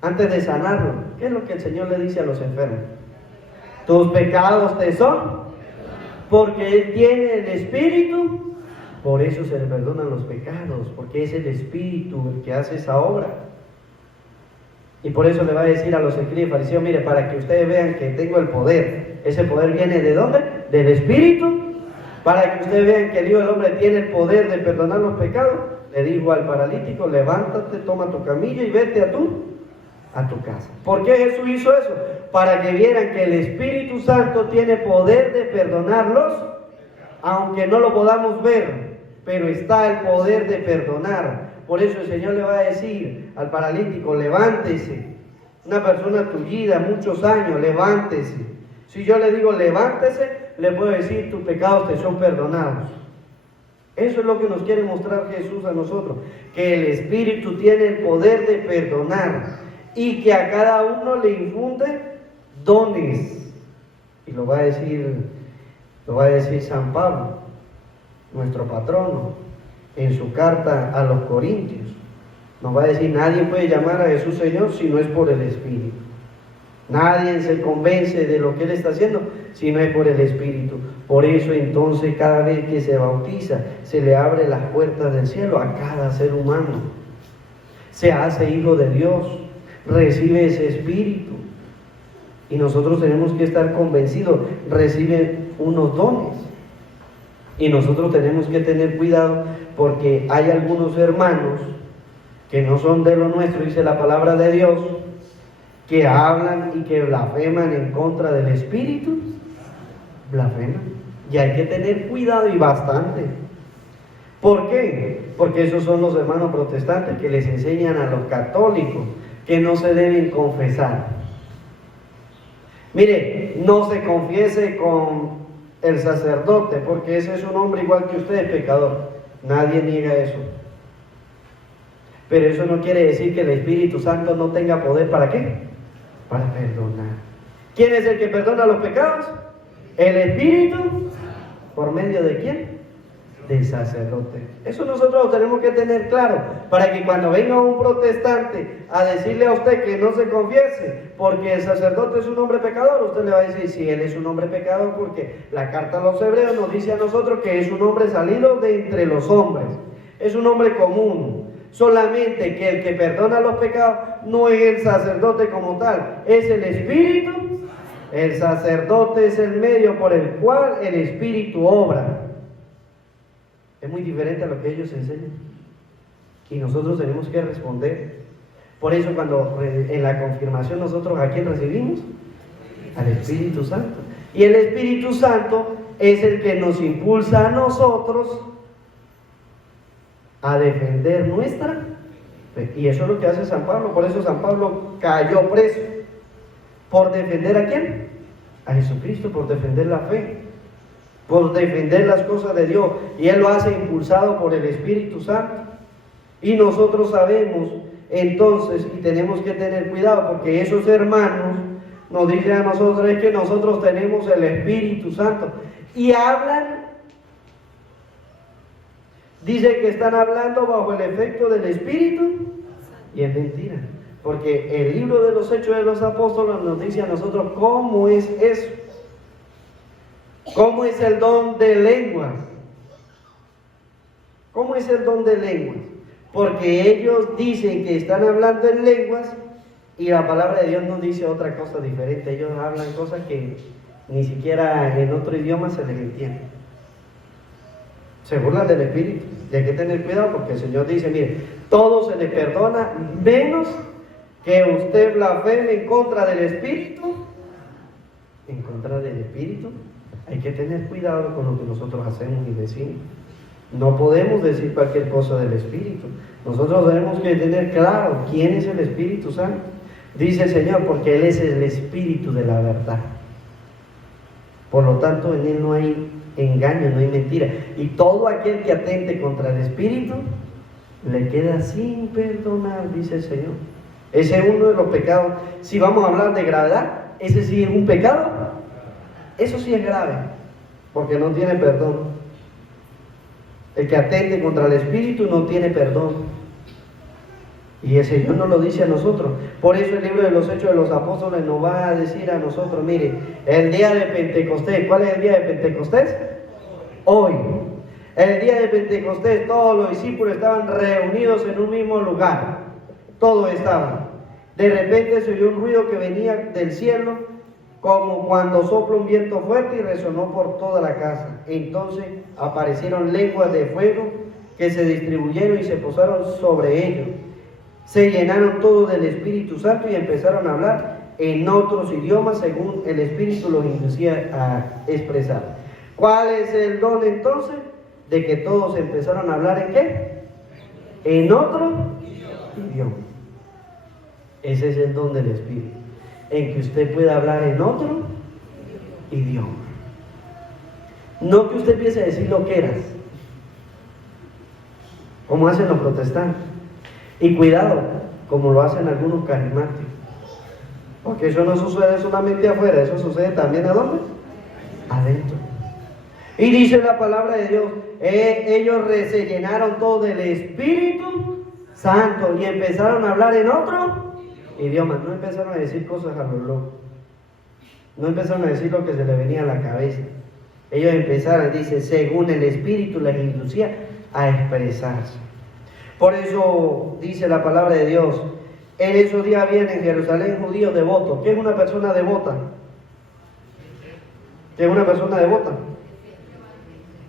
Antes de sanarlo, ¿qué es lo que el Señor le dice a los enfermos? Tus pecados te son, porque Él tiene el Espíritu, por eso se le perdonan los pecados, porque es el Espíritu el que hace esa obra. Y por eso le va a decir a los escribas y fariseos, mire, para que ustedes vean que tengo el poder. ¿Ese poder viene de dónde? Del Espíritu. Para que ustedes vean que el Hijo del Hombre tiene el poder de perdonar los pecados, le dijo al paralítico, levántate, toma tu camilla y vete a tu casa. ¿Por qué Jesús hizo eso? Para que vieran que el Espíritu Santo tiene poder de perdonarlos, aunque no lo podamos ver, pero está el poder de perdonar. Por eso el Señor le va a decir al paralítico, levántese. Una persona tullida, muchos años, levántese. Si yo le digo levántese, le puedo decir tus pecados te son perdonados. Eso es lo que nos quiere mostrar Jesús a nosotros, que el Espíritu tiene el poder de perdonar y que a cada uno le infunde dones. Y lo va a decir San Pablo. nuestro patrono, en su carta a los Corintios, nos va a decir, nadie puede llamar a Jesús Señor si no es por el Espíritu. Nadie se convence de lo que Él está haciendo si no es por el Espíritu. Por eso entonces cada vez que se bautiza, se le abre las puertas del cielo a cada ser humano. Se hace hijo de Dios, recibe ese Espíritu. Y nosotros tenemos que estar convencidos, recibe unos dones. Y nosotros tenemos que tener cuidado porque hay algunos hermanos que no son de lo nuestro, dice la palabra de Dios, que hablan y que blasfeman en contra del Espíritu. Blasfeman. Y hay que tener cuidado y bastante. ¿Por qué? Porque esos son los hermanos protestantes que les enseñan a los católicos que no se deben confesar. Mire, no se confiese con el sacerdote, porque ese es un hombre igual que usted, es pecador. Nadie niega eso. Pero eso no quiere decir que el Espíritu Santo no tenga poder. ¿Para qué? Para perdonar. ¿Quién es el que perdona los pecados? El Espíritu. ¿Por medio de quién? Del sacerdote. Eso nosotros lo tenemos que tener claro, para que cuando venga un protestante a decirle a usted que no se confiese porque el sacerdote es un hombre pecador, usted le va a decir, sí, él es un hombre pecador, porque la carta a los hebreos nos dice a nosotros que es un hombre salido de entre los hombres, es un hombre común. Solamente que el que perdona los pecados no es el sacerdote como tal, es el Espíritu. El sacerdote es el medio por el cual el Espíritu obra. Es muy diferente a lo que ellos enseñan. Y nosotros tenemos que responder. Por eso cuando en la confirmación nosotros ¿a quién recibimos? Al Espíritu Santo. Y el Espíritu Santo es el que nos impulsa a nosotros a defender nuestra fe. Y eso es lo que hace San Pablo. Por eso San Pablo cayó preso. ¿Por defender a quién? A Jesucristo, por defender la fe, por defender las cosas de Dios. Y Él lo hace impulsado por el Espíritu Santo. Y nosotros sabemos entonces, y tenemos que tener cuidado, porque esos hermanos nos dicen a nosotros es que nosotros tenemos el Espíritu Santo. Y hablan, dice que están hablando bajo el efecto del Espíritu, y es mentira. Porque el libro de los Hechos de los Apóstoles nos dice a nosotros cómo es eso. ¿Cómo es el don de lenguas? ¿Cómo es el don de lenguas? Porque ellos dicen que están hablando en lenguas y la palabra de Dios nos dice otra cosa diferente. Ellos hablan cosas que ni siquiera en otro idioma se les entiende. Se burlan del Espíritu. Y hay que tener cuidado porque el Señor dice, mire, todo se le perdona menos que usted blasfeme en contra del Espíritu. En contra del Espíritu. Hay que tener cuidado con lo que nosotros hacemos y decimos. No podemos decir cualquier cosa del Espíritu. Nosotros tenemos que tener claro quién es el Espíritu Santo. Dice el Señor, porque Él es el Espíritu de la verdad. Por lo tanto, en Él no hay engaño, no hay mentira. Y todo aquel que atente contra el Espíritu, le queda sin perdonar, dice el Señor. Ese es uno de los pecados. Si vamos a hablar de gravedad, ese sí es un pecado. Eso sí es grave, porque no tiene perdón. El que atente contra el Espíritu no tiene perdón. Y el Señor nos lo dice a nosotros. Por eso el libro de los Hechos de los Apóstoles nos va a decir a nosotros, mire, el día de Pentecostés, ¿cuál es el día de Pentecostés? Hoy. El día de Pentecostés todos los discípulos estaban reunidos en un mismo lugar. Todos estaban. De repente se oyó un ruido que venía del cielo, como cuando sopla un viento fuerte, y resonó por toda la casa. Entonces aparecieron lenguas de fuego que se distribuyeron y se posaron sobre ellos. Se llenaron todos del Espíritu Santo y empezaron a hablar en otros idiomas según el Espíritu los inducía a expresar. ¿Cuál es el don entonces? De que todos empezaron a hablar ¿en qué? En otro idioma. Ese es el don del Espíritu. En que usted pueda hablar en otro idioma. No que usted empiece a decir lo que eras, como hacen los protestantes. Y cuidado, como lo hacen algunos carismáticos. Porque eso no sucede solamente afuera, eso sucede también ¿a dónde? Adentro. Y dice la palabra de Dios, ellos se llenaron todo del Espíritu Santo y empezaron a hablar en otro idioma. No empezaron a decir cosas a lo loco. No empezaron a decir lo que se les venía a la cabeza. Ellos empezaron, dice, según el Espíritu les inducía a expresarse. Por eso dice la palabra de Dios, en esos días habían en Jerusalén judíos devotos. ¿Qué es una persona devota? ¿Qué es una persona devota?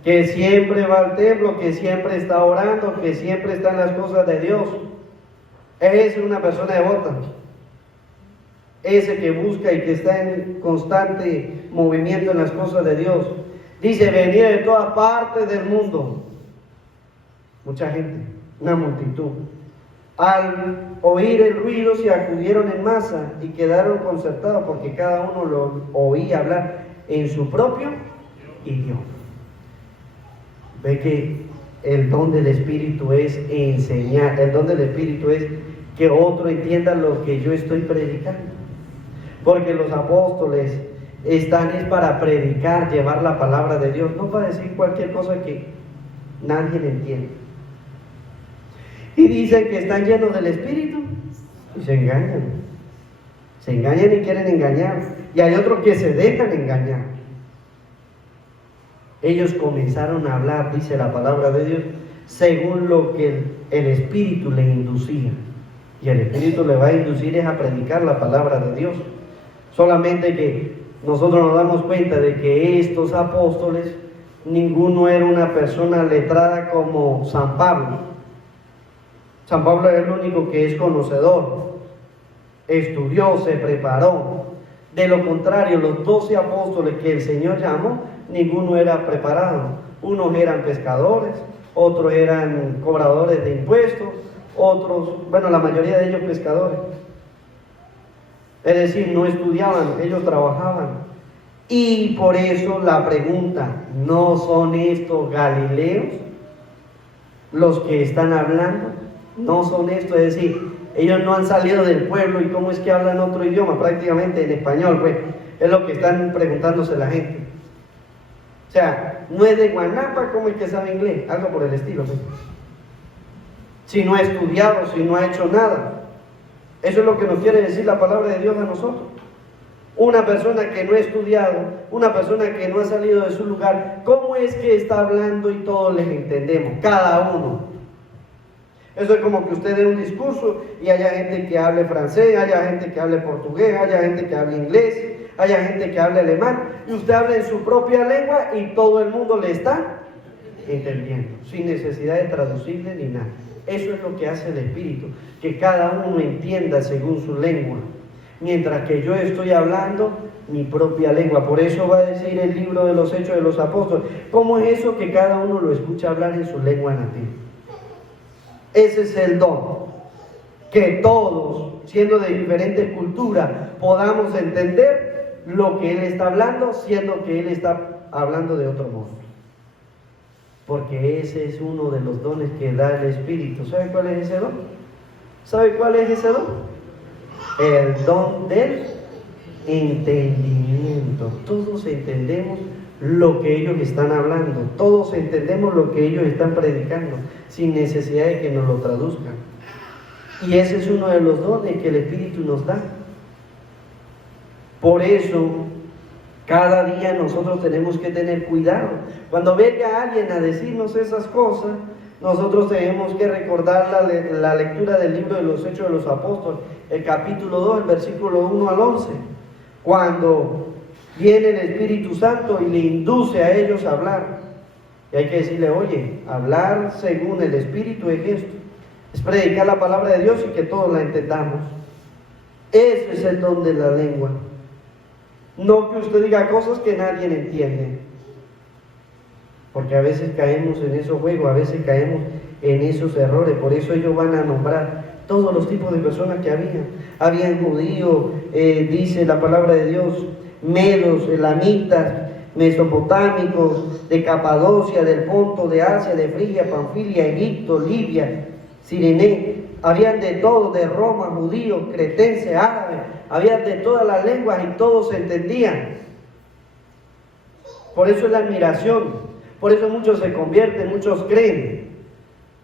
Que siempre va al templo, que siempre está orando, que siempre está en las cosas de Dios. Esa es una persona devota. Ese que busca y que está en constante movimiento en las cosas de Dios. Dice, venía de todas partes del mundo. Mucha gente, una multitud. Al oír el ruido se acudieron en masa y quedaron concertados porque cada uno lo oía hablar en su propio idioma. Ve que el don del Espíritu es enseñar, el don del Espíritu es que otro entienda lo que yo estoy predicando. Porque los apóstoles están es para predicar, llevar la palabra de Dios, no para decir cualquier cosa que nadie entiende. Y dicen que están llenos del Espíritu y se engañan. Se engañan y quieren engañar. Y hay otros que se dejan engañar. Ellos comenzaron a hablar, dice la palabra de Dios, según lo que el Espíritu le inducía. Y el Espíritu le va a inducir es a predicar la palabra de Dios. Solamente que nosotros nos damos cuenta de que estos apóstoles, ninguno era una persona letrada como San Pablo. San Pablo es el único que es conocedor, estudió, se preparó. De lo contrario, los 12 apóstoles que el Señor llamó, ninguno era preparado. Unos eran pescadores, otros eran cobradores de impuestos, otros, bueno, la mayoría de ellos pescadores. Es decir, no estudiaban, ellos trabajaban. Y por eso la pregunta, ¿no son estos galileos los que están hablando? No son estos, es decir, ellos no han salido del pueblo y cómo es que hablan otro idioma, prácticamente en español, pues, es lo que están preguntándose la gente. O sea, no es de Guanapa, ¿cómo es que sabe inglés? Algo por el estilo, pues. Si no ha estudiado, si no ha hecho nada. Eso es lo que nos quiere decir la palabra de Dios a nosotros. Una persona que no ha estudiado, una persona que no ha salido de su lugar, ¿cómo es que está hablando y todos les entendemos? Cada uno. Eso es como que usted dé un discurso y haya gente que hable francés, haya gente que hable portugués, haya gente que hable inglés, haya gente que hable alemán, y usted habla en su propia lengua y todo el mundo le está entendiendo, sin necesidad de traducirle ni nada. Eso es lo que hace el Espíritu, que cada uno entienda según su lengua, mientras que yo estoy hablando mi propia lengua. Por eso va a decir el libro de los Hechos de los Apóstoles, ¿cómo es eso que cada uno lo escucha hablar en su lengua nativa? Ese es el don, que todos, siendo de diferentes culturas, podamos entender lo que Él está hablando, siendo que Él está hablando de otro modo. Porque ese es uno de los dones que da el Espíritu. ¿Sabe cuál es ese don? ¿Sabe cuál es ese don? El don del entendimiento. Todos entendemos lo que ellos están hablando, todos entendemos lo que ellos están predicando, sin necesidad de que nos lo traduzcan. Y ese es uno de los dones que el Espíritu nos da. Por eso, cada día nosotros tenemos que tener cuidado. Cuando venga alguien a decirnos esas cosas, nosotros tenemos que recordar la lectura del libro de los Hechos de los Apóstoles, el capítulo 2, el versículo 1 al 11, cuando viene el Espíritu Santo y le induce a ellos a hablar. Y hay que decirle, oye, hablar según el Espíritu es esto. Es predicar la palabra de Dios y que todos la entendamos. Ese es el don de la lengua. No que usted diga cosas que nadie entiende. Porque a veces caemos en esos juegos, a veces caemos en esos errores. Por eso ellos van a nombrar todos los tipos de personas que había. Habían judíos, dice la palabra de Dios, medos, elamitas, mesopotámicos, de Capadocia, del Ponto, de Asia, de Frigia, Panfilia, Egipto, Libia, Cirene. Habían de todo, de Roma, judíos, cretenses, árabes, habían de todas las lenguas y todos se entendían. Por eso es la admiración, por eso muchos se convierten, muchos creen,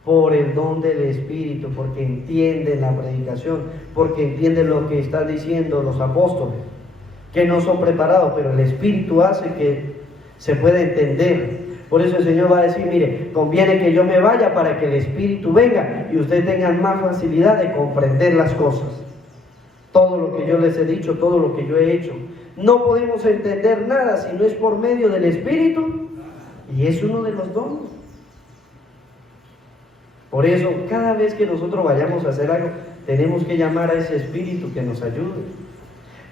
por el don del Espíritu, porque entienden la predicación, porque entienden lo que están diciendo los apóstoles, que no son preparados, pero el Espíritu hace que se pueda entender. Por eso el Señor va a decir, mire, conviene que yo me vaya para que el Espíritu venga y ustedes tengan más facilidad de comprender las cosas. Todo lo que yo les he dicho, todo lo que yo he hecho. No podemos entender nada si no es por medio del Espíritu, y es uno de los dones. Por eso, cada vez que nosotros vayamos a hacer algo, tenemos que llamar a ese Espíritu que nos ayude.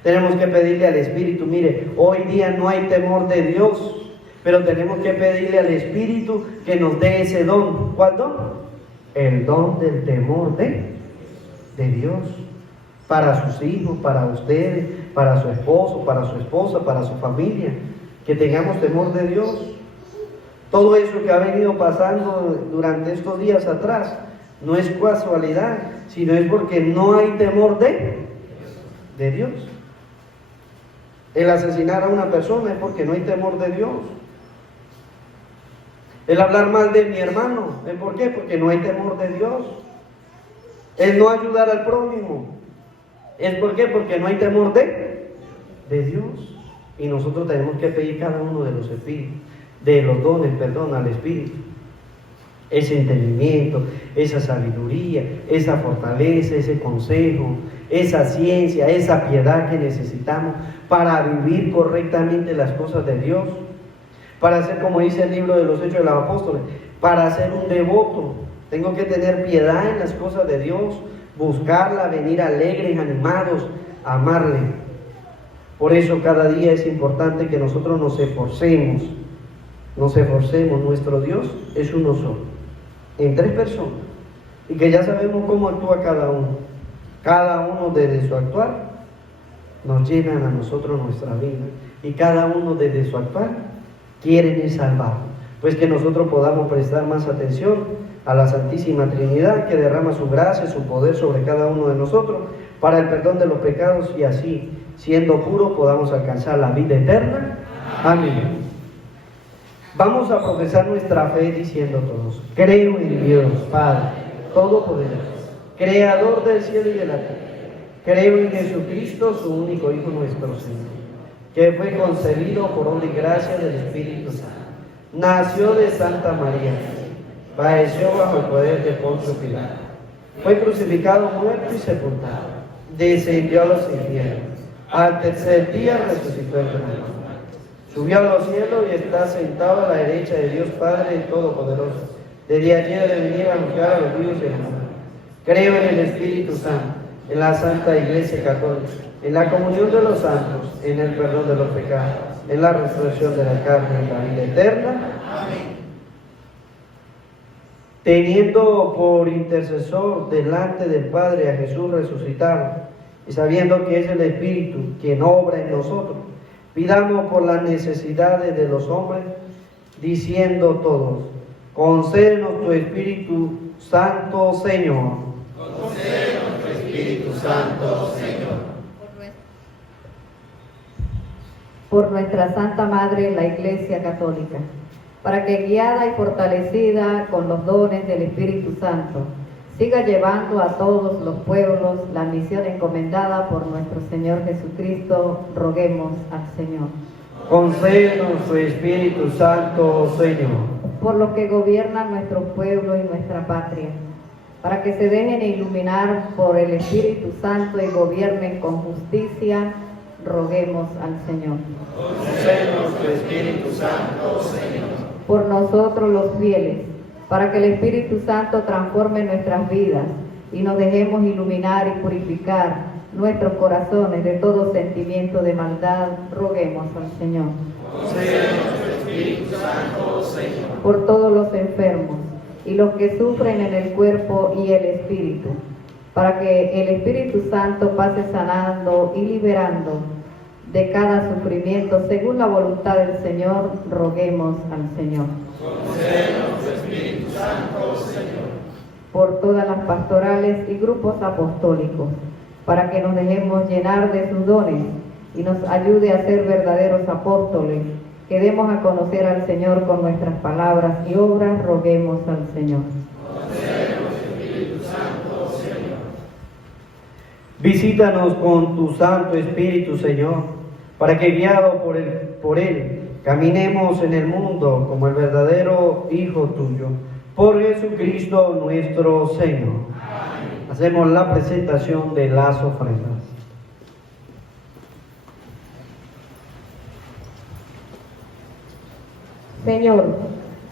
Tenemos que pedirle al Espíritu, mire, hoy día no hay temor de Dios, pero tenemos que pedirle al Espíritu que nos dé ese don. ¿Cuál don? El don del temor de Dios. Para sus hijos, para ustedes, para su esposo, para su esposa, para su familia. Que tengamos temor de Dios. Todo eso que ha venido pasando durante estos días atrás no es casualidad, sino es porque no hay temor de Dios. El asesinar a una persona es porque no hay temor de Dios. El hablar mal de mi hermano, ¿es por qué? Porque no hay temor de Dios. El no ayudar al prójimo, ¿es por qué? Porque no hay temor de Dios. Y nosotros tenemos que pedir cada uno de los espíritus, de los dones, al Espíritu. Ese entendimiento, esa sabiduría, esa fortaleza, ese consejo, esa ciencia, esa piedad que necesitamos para vivir correctamente las cosas de Dios. Para ser, como dice el libro de los Hechos de los Apóstoles, para ser un devoto, tengo que tener piedad en las cosas de Dios, buscarla, venir alegres, animados, amarle. Por eso cada día es importante que nosotros nos esforcemos, nuestro Dios es uno solo, en 3 personas, y que ya sabemos cómo actúa cada uno desde su actuar, nos llenan a nosotros nuestra vida, y cada uno desde su actuar, quieren salvar, pues que nosotros podamos prestar más atención a la Santísima Trinidad, que derrama su gracia, su poder sobre cada uno de nosotros, para el perdón de los pecados, y así, siendo puros, podamos alcanzar la vida eterna. Amén. Vamos a profesar nuestra fe diciendo todos: creo en Dios, Padre Todopoderoso, Creador del cielo y de la tierra. Creo en Jesucristo, su único Hijo nuestro Señor, que fue concebido por obra y gracia del Espíritu Santo. Nació de Santa María, padeció bajo el poder de Poncio Pilato, fue crucificado, muerto y sepultado, descendió a los infiernos, al tercer día resucitó entre los muertos, subió a los cielos y está sentado a la derecha de Dios Padre Todopoderoso. Desde allí debe venir a juzgar a los vivos y a los muertos. Creo en el Espíritu Santo, en la Santa Iglesia Católica, en la comunión de los santos, en el perdón de los pecados, en la resurrección de la carne y la vida eterna. Amén. Teniendo por intercesor delante del Padre a Jesús resucitado, y sabiendo que es el Espíritu quien obra en nosotros, pidamos por las necesidades de los hombres, diciendo todos: concédenos tu Espíritu Santo, Señor. Concédenos tu Espíritu Santo, Señor. Por nuestra Santa Madre, la Iglesia Católica, para que, guiada y fortalecida con los dones del Espíritu Santo, siga llevando a todos los pueblos la misión encomendada por nuestro Señor Jesucristo, roguemos al Señor. Concédenos tu Espíritu Santo, Señor. Por los que gobiernan nuestro pueblo y nuestra patria, para que se dejen iluminar por el Espíritu Santo y gobiernen con justicia, roguemos al Señor. Concédenos tu Espíritu Santo, Señor. Por nosotros los fieles, para que el Espíritu Santo transforme nuestras vidas y nos dejemos iluminar y purificar nuestros corazones de todo sentimiento de maldad, roguemos al Señor. Concédenos tu Espíritu Santo, Señor. Por todos los enfermos y los que sufren en el cuerpo y el espíritu, para que el Espíritu Santo pase sanando y liberando de cada sufrimiento según la voluntad del Señor, roguemos al Señor. Concédenos tu Espíritu Santo, Señor. Por todas las pastorales y grupos apostólicos, para que nos dejemos llenar de sus dones y nos ayude a ser verdaderos apóstoles que demos a conocer al Señor con nuestras palabras y obras, roguemos al Señor. Visítanos con tu Santo Espíritu, Señor, para que guiados por Él caminemos en el mundo como el verdadero Hijo tuyo. Por Jesucristo nuestro Señor. Amén. Hacemos la presentación de las ofrendas. Señor,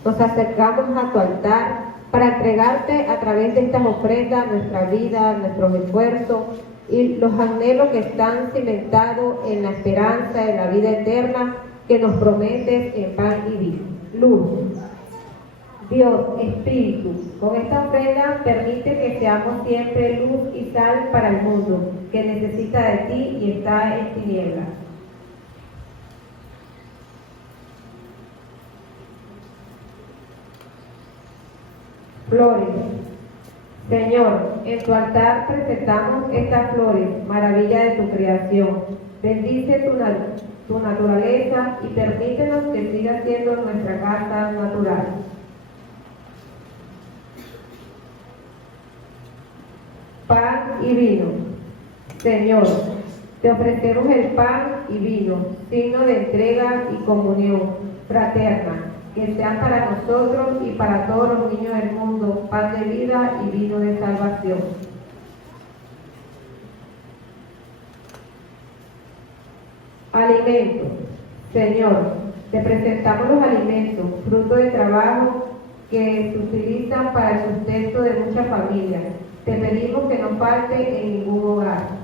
nos acercamos a tu altar para entregarte a través de estas ofrendas nuestra vida, nuestros esfuerzos y los anhelos que están cimentados en la esperanza de la vida eterna que nos prometes en pan y vino. Luz. Dios, Espíritu, con esta ofrenda permite que seamos siempre luz y sal para el mundo que necesita de ti y está en tinieblas. Flores. Señor, en tu altar presentamos estas flores, maravilla de tu creación. Bendice tu naturaleza y permítenos que siga siendo nuestra casa natural. Pan y vino. Señor, te ofrecemos el pan y vino, signo de entrega y comunión fraterna, que sean para nosotros y para todos los niños del mundo pan de vida y vino de salvación. Alimentos. Señor, te presentamos los alimentos, fruto de trabajo que se utilizan para el sustento de muchas familias. Te pedimos que no falte en ningún hogar.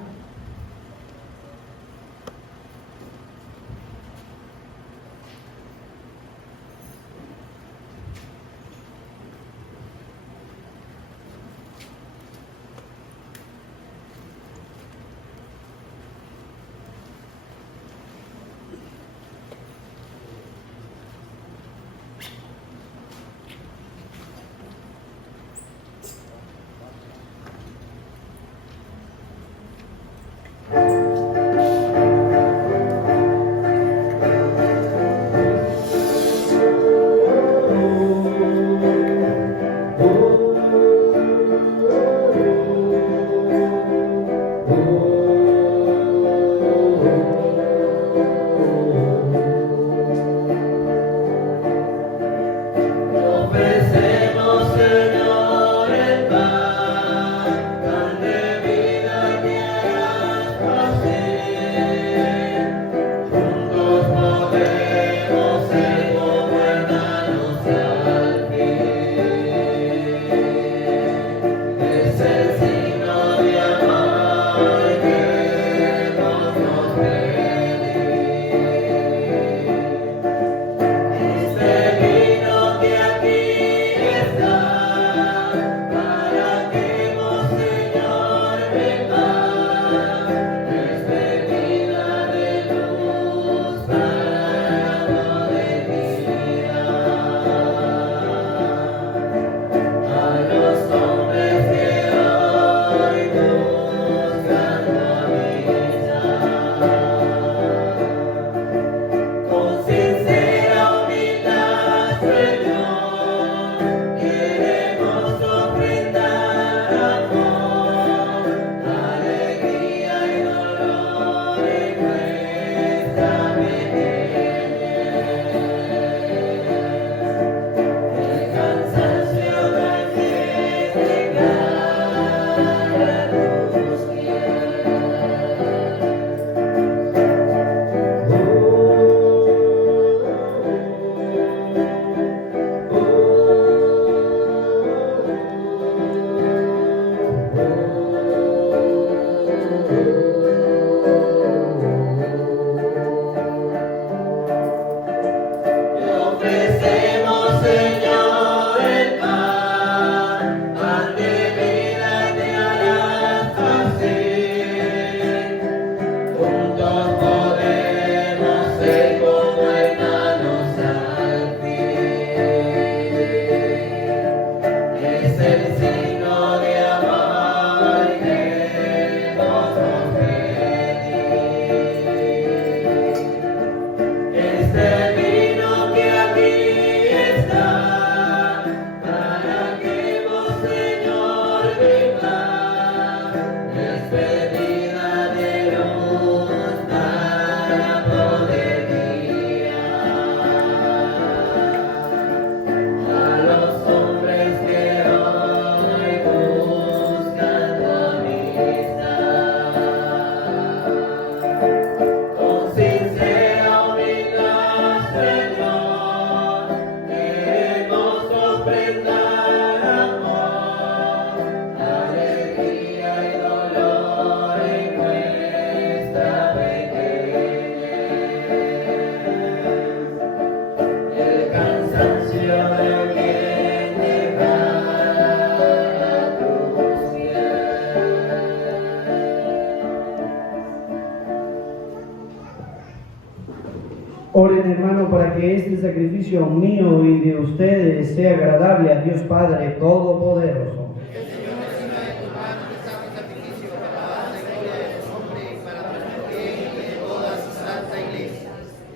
Oren, hermano, para que este sacrificio mío y de ustedes sea agradable a Dios Padre Todopoderoso.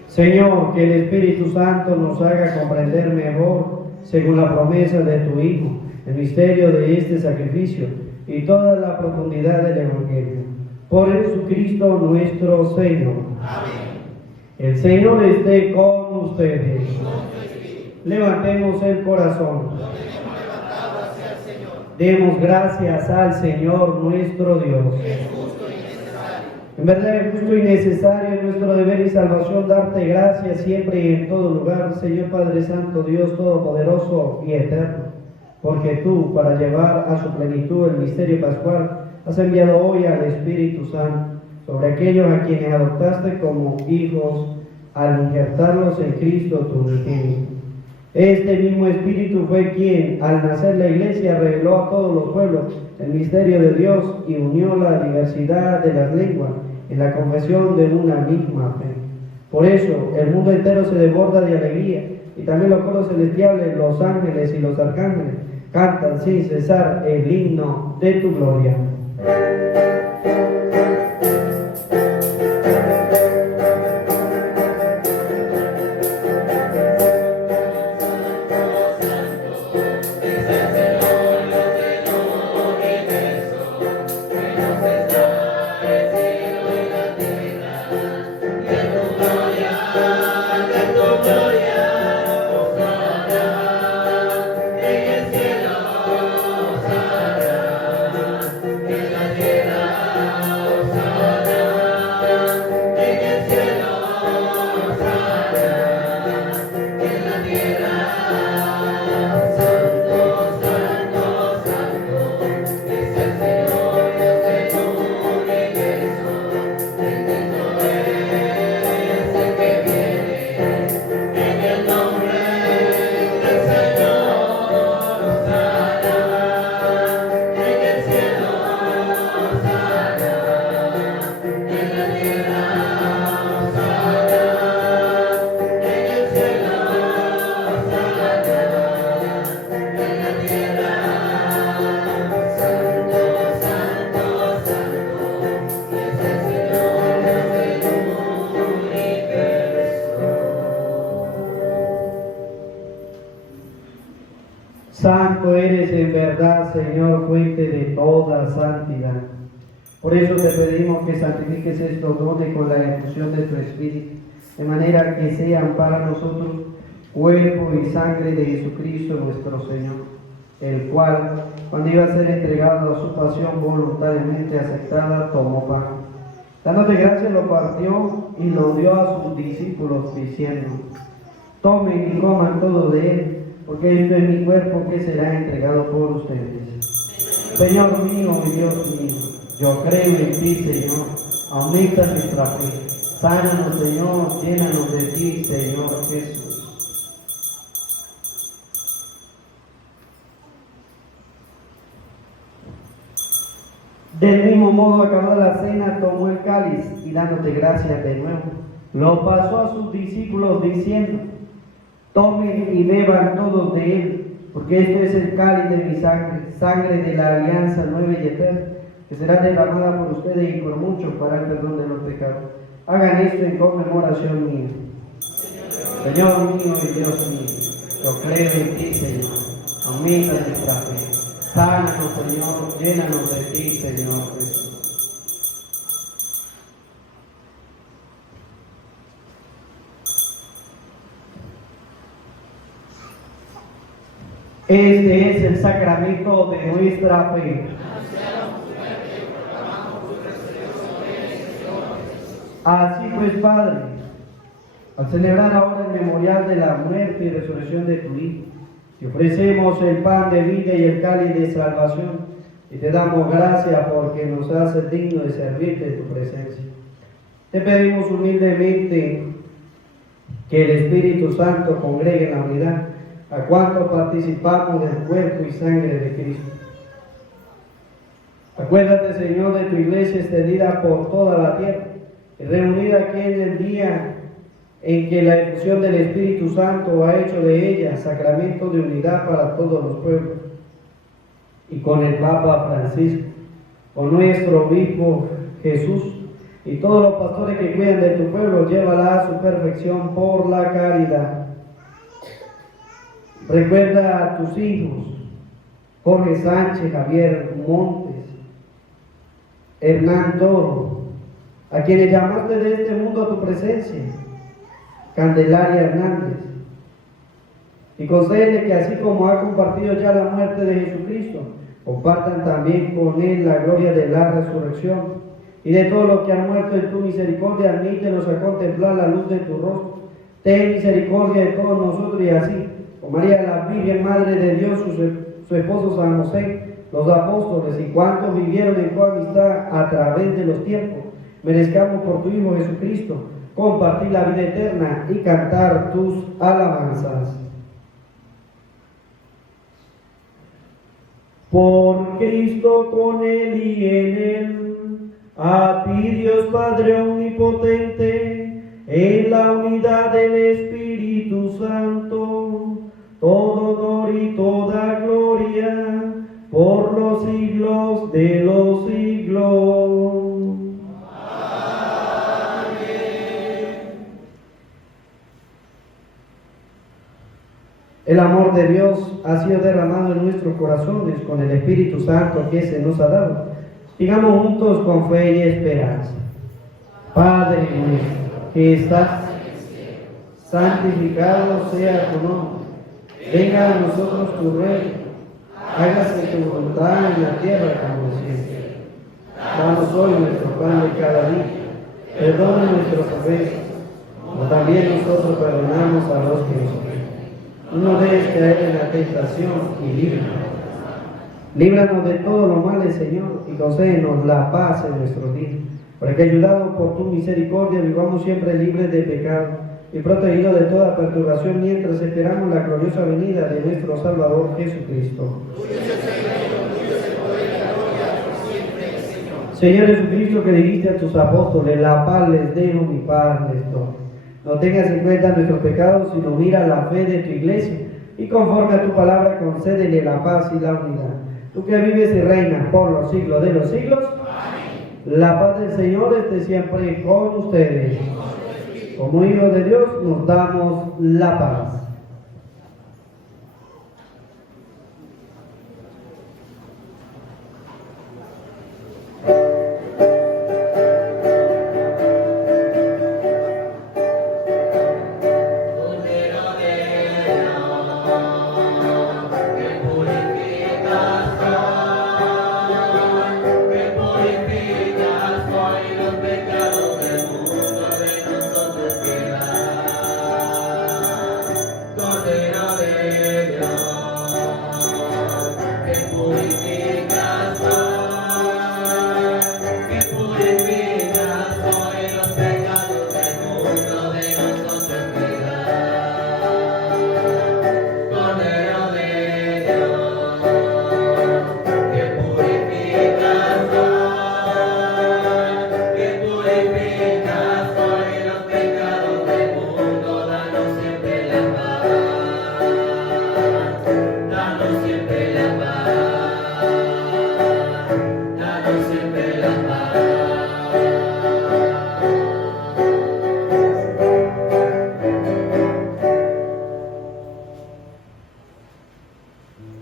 Señor, que el Espíritu Santo nos haga comprender mejor, según la promesa de tu Hijo, el misterio de este sacrificio y toda la profundidad del Evangelio. Por Jesucristo nuestro Señor. Amén. El Señor esté con ustedes. Levantemos el corazón. Demos gracias al Señor nuestro Dios. En verdad es justo y necesario en nuestro deber y salvación darte gracias siempre y en todo lugar, Señor Padre Santo, Dios Todopoderoso y Eterno, porque tú, para llevar a su plenitud el misterio pascual, has enviado hoy al Espíritu Santo sobre aquellos a quienes adoptaste como hijos al injertarlos en Cristo tu unigénito. Este mismo Espíritu fue quien, al nacer la Iglesia, reveló a todos los pueblos el misterio de Dios y unió la diversidad de las lenguas en la confesión de una misma fe. Por eso, el mundo entero se desborda de alegría y también los coros celestiales, los ángeles y los arcángeles cantan sin cesar el himno de tu gloria. Santo eres en verdad, Señor, fuente de toda santidad. Por eso te pedimos que santifiques estos dones con la efusión de tu Espíritu, de manera que sean para nosotros cuerpo y sangre de Jesucristo nuestro Señor, el cual, cuando iba a ser entregado a su pasión voluntariamente aceptada, tomó pan. Dándote gracias, lo partió y lo dio a sus discípulos, diciendo: tomen y coman todo de él, porque esto es mi cuerpo que será entregado por ustedes. Señor mío y Dios mío, yo creo en ti, Señor, aumenta nuestra fe. Sánanos, Señor, llénanos de ti, Señor Jesús. Del mismo modo, acabada la cena, tomó el cáliz y dándote gracias de nuevo, lo pasó a sus discípulos diciendo: tomen y beban todos de él, porque esto es el cáliz de mi sangre, sangre de la alianza nueva y eterna, que será derramada por ustedes y por muchos para el perdón de los pecados. Hagan esto en conmemoración mía. Señor mío y Dios mío, yo creo en ti, Señor, aumenta nuestra fe. Sánanos, Señor, llénanos de ti, Señor Jesús. Este es el sacramento de nuestra fe. Así pues, Padre, al celebrar ahora el memorial de la muerte y resurrección de tu Hijo, te ofrecemos el pan de vida y el cáliz de salvación, y te damos gracias porque nos haces dignos de servirte en tu presencia. Te pedimos humildemente que el Espíritu Santo congregue en la unidad a cuantos participamos del cuerpo y sangre de Cristo. Acuérdate, Señor, de tu iglesia extendida por toda la tierra y reunida aquí en el día en que la efusión del Espíritu Santo ha hecho de ella sacramento de unidad para todos los pueblos, y con el Papa Francisco, con nuestro obispo Jesús, y todos los pastores que cuidan de tu pueblo, llévala a su perfección por la caridad. Recuerda a tus hijos, Jorge Sánchez, Javier Montes, Hernán Toro, a quienes llamaste de este mundo a tu presencia, Candelaria Hernández, y concédele que así como ha compartido ya la muerte de Jesucristo, compartan también con él la gloria de la resurrección, y de todo lo que han muerto en tu misericordia, admítelos a contemplar la luz de tu rostro. Ten misericordia de todos nosotros, y así, con María la Virgen, Madre de Dios, su esposo San José, los apóstoles y cuantos vivieron en tu amistad a través de los tiempos, merezcamos por tu Hijo Jesucristo compartir la vida eterna y cantar tus alabanzas. Por Cristo, con Él y en Él, a ti Dios Padre Omnipotente, en la unidad del Espíritu Santo, todo honor y toda gloria, por los siglos de los siglos. El amor de Dios ha sido derramado en nuestros corazones con el Espíritu Santo que se nos ha dado. Digamos juntos con fe y esperanza: Padre nuestro que estás en el cielo, santificado sea tu nombre. Venga a nosotros tu reino. Hágase tu voluntad en la tierra como en el cielo. Danos hoy nuestro pan de cada día. Perdona nuestros ofensas, como también nosotros perdonamos a los que nos ofenden. No nos dejes caer en la tentación y líbranos. Líbranos de todo lo malo, Señor, y concédenos la paz en nuestros días, para que, ayudados por tu misericordia, vivamos siempre libres de pecado y protegidos de toda perturbación, mientras esperamos la gloriosa venida de nuestro Salvador Jesucristo. Señor Jesucristo, que dijiste a tus apóstoles: la paz les dejo, mi paz les doy. No tengas en cuenta nuestros pecados, sino mira la fe de tu iglesia, y conforme a tu palabra concédele la paz y la unidad. Tú que vives y reinas por los siglos de los siglos. Amén. La paz del Señor esté siempre con ustedes. Como hijos de Dios nos damos la paz.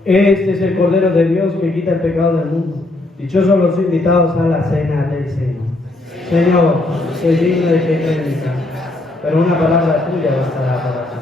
Este es el Cordero de Dios que quita el pecado del mundo. Dichosos los invitados a la cena del Señor. Señor, soy digno de que entre en mi casa, pero una palabra tuya bastará para ti.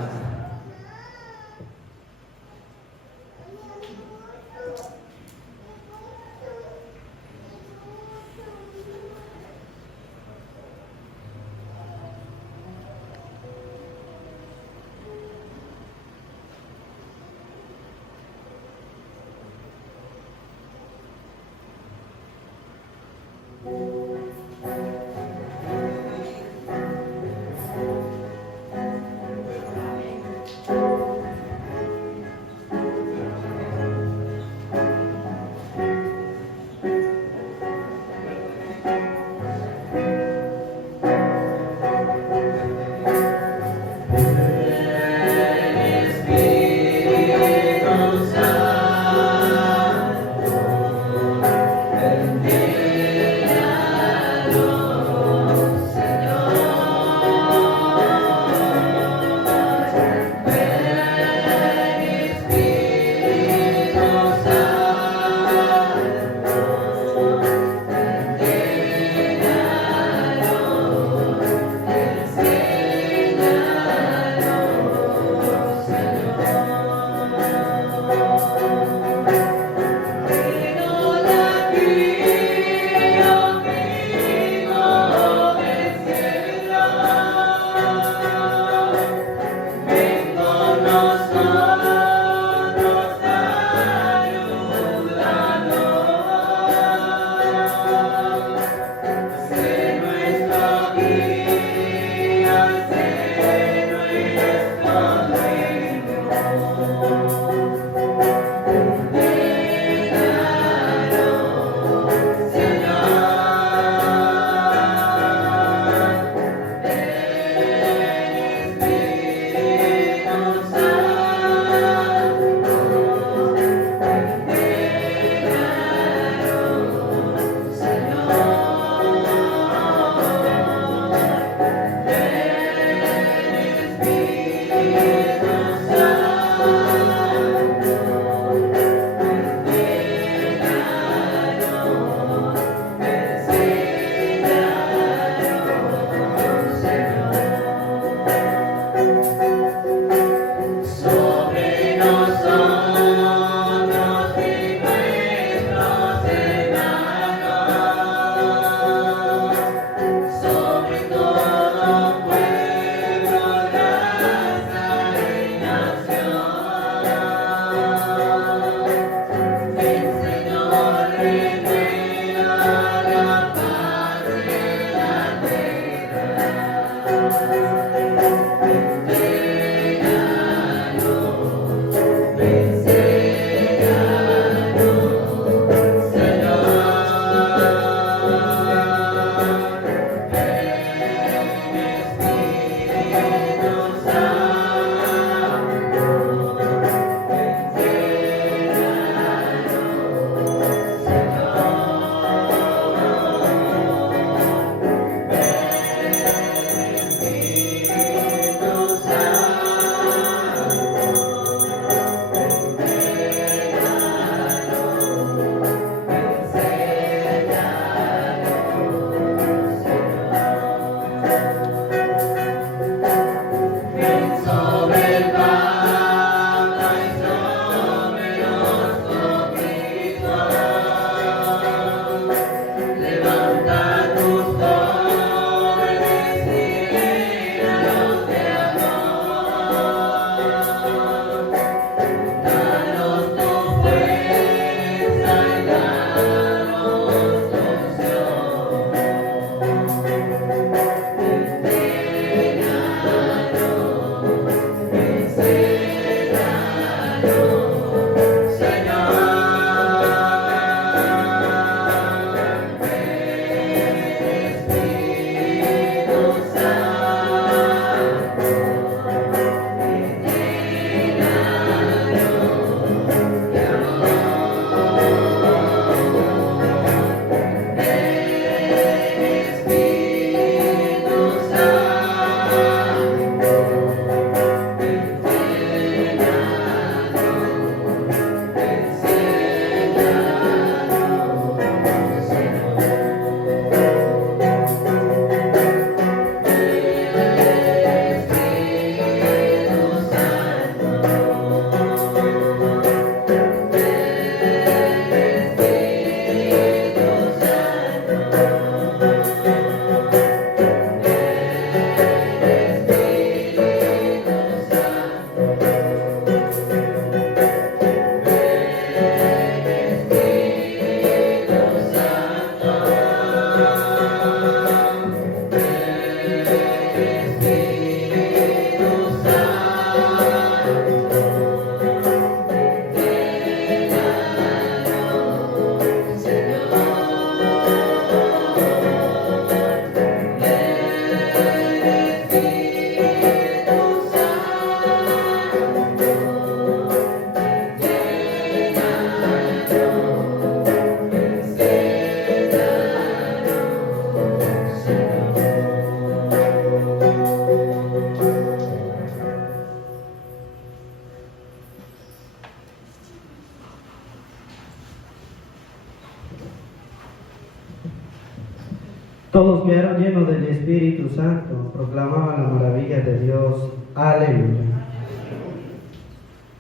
Todos quedaron llenos del Espíritu Santo, proclamaban las maravillas de Dios. Aleluya.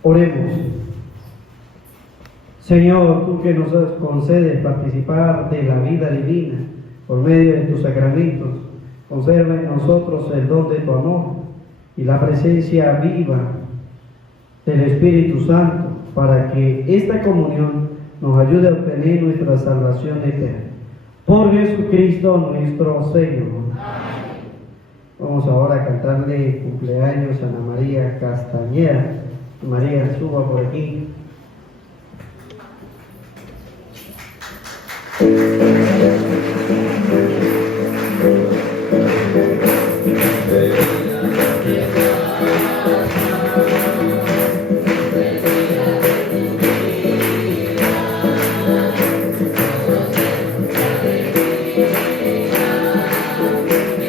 Oremos. Señor, tú que nos concedes participar de la vida divina por medio de tus sacramentos, conserva en nosotros el don de tu amor y la presencia viva del Espíritu Santo, para que esta comunión nos ayude a obtener nuestra salvación eterna. Por Jesucristo nuestro Señor. Amén. Vamos ahora a cantarle cumpleaños a Ana María Castañeda. María, suba por aquí.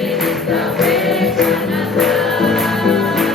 Esta fecha natal.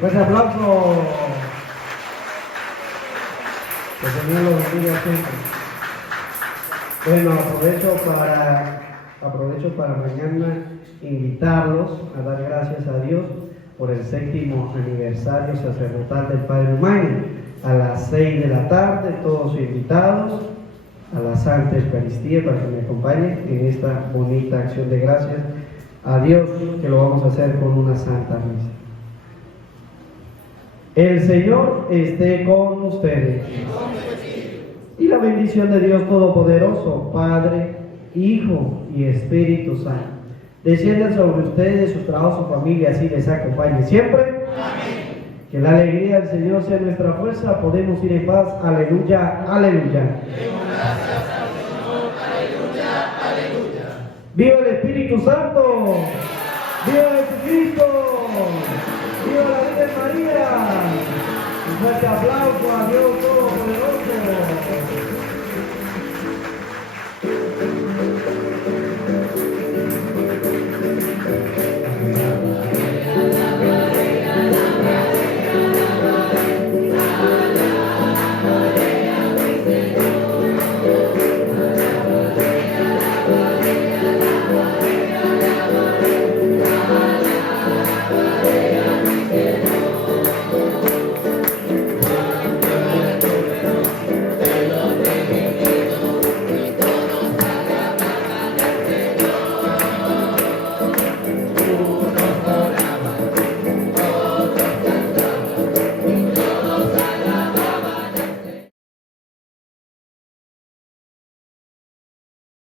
Fuerte aplauso. Que el Señor lo bendiga siempre. Bueno, aprovecho para mañana invitarlos a dar gracias a Dios por el 7º aniversario sacerdotal del Padre Humani. A las 6 de la tarde, todos invitados a la Santa Eucaristía para que me acompañen en esta bonita acción de gracias a Dios, que lo vamos a hacer con una Santa Misa. El Señor esté con ustedes. Y la bendición de Dios Todopoderoso, Padre, Hijo y Espíritu Santo, descienda sobre ustedes, sus trabajos, sus familias y les acompañe siempre. Amén. Que la alegría del Señor sea nuestra fuerza. Podemos ir en paz. Aleluya, aleluya. Gracias al Señor. Aleluya, aleluya. ¡Viva el Espíritu Santo! ¡Viva Jesucristo! ¡Viva la Virgen María! Un fuerte aplauso a Dios Todopoderoso.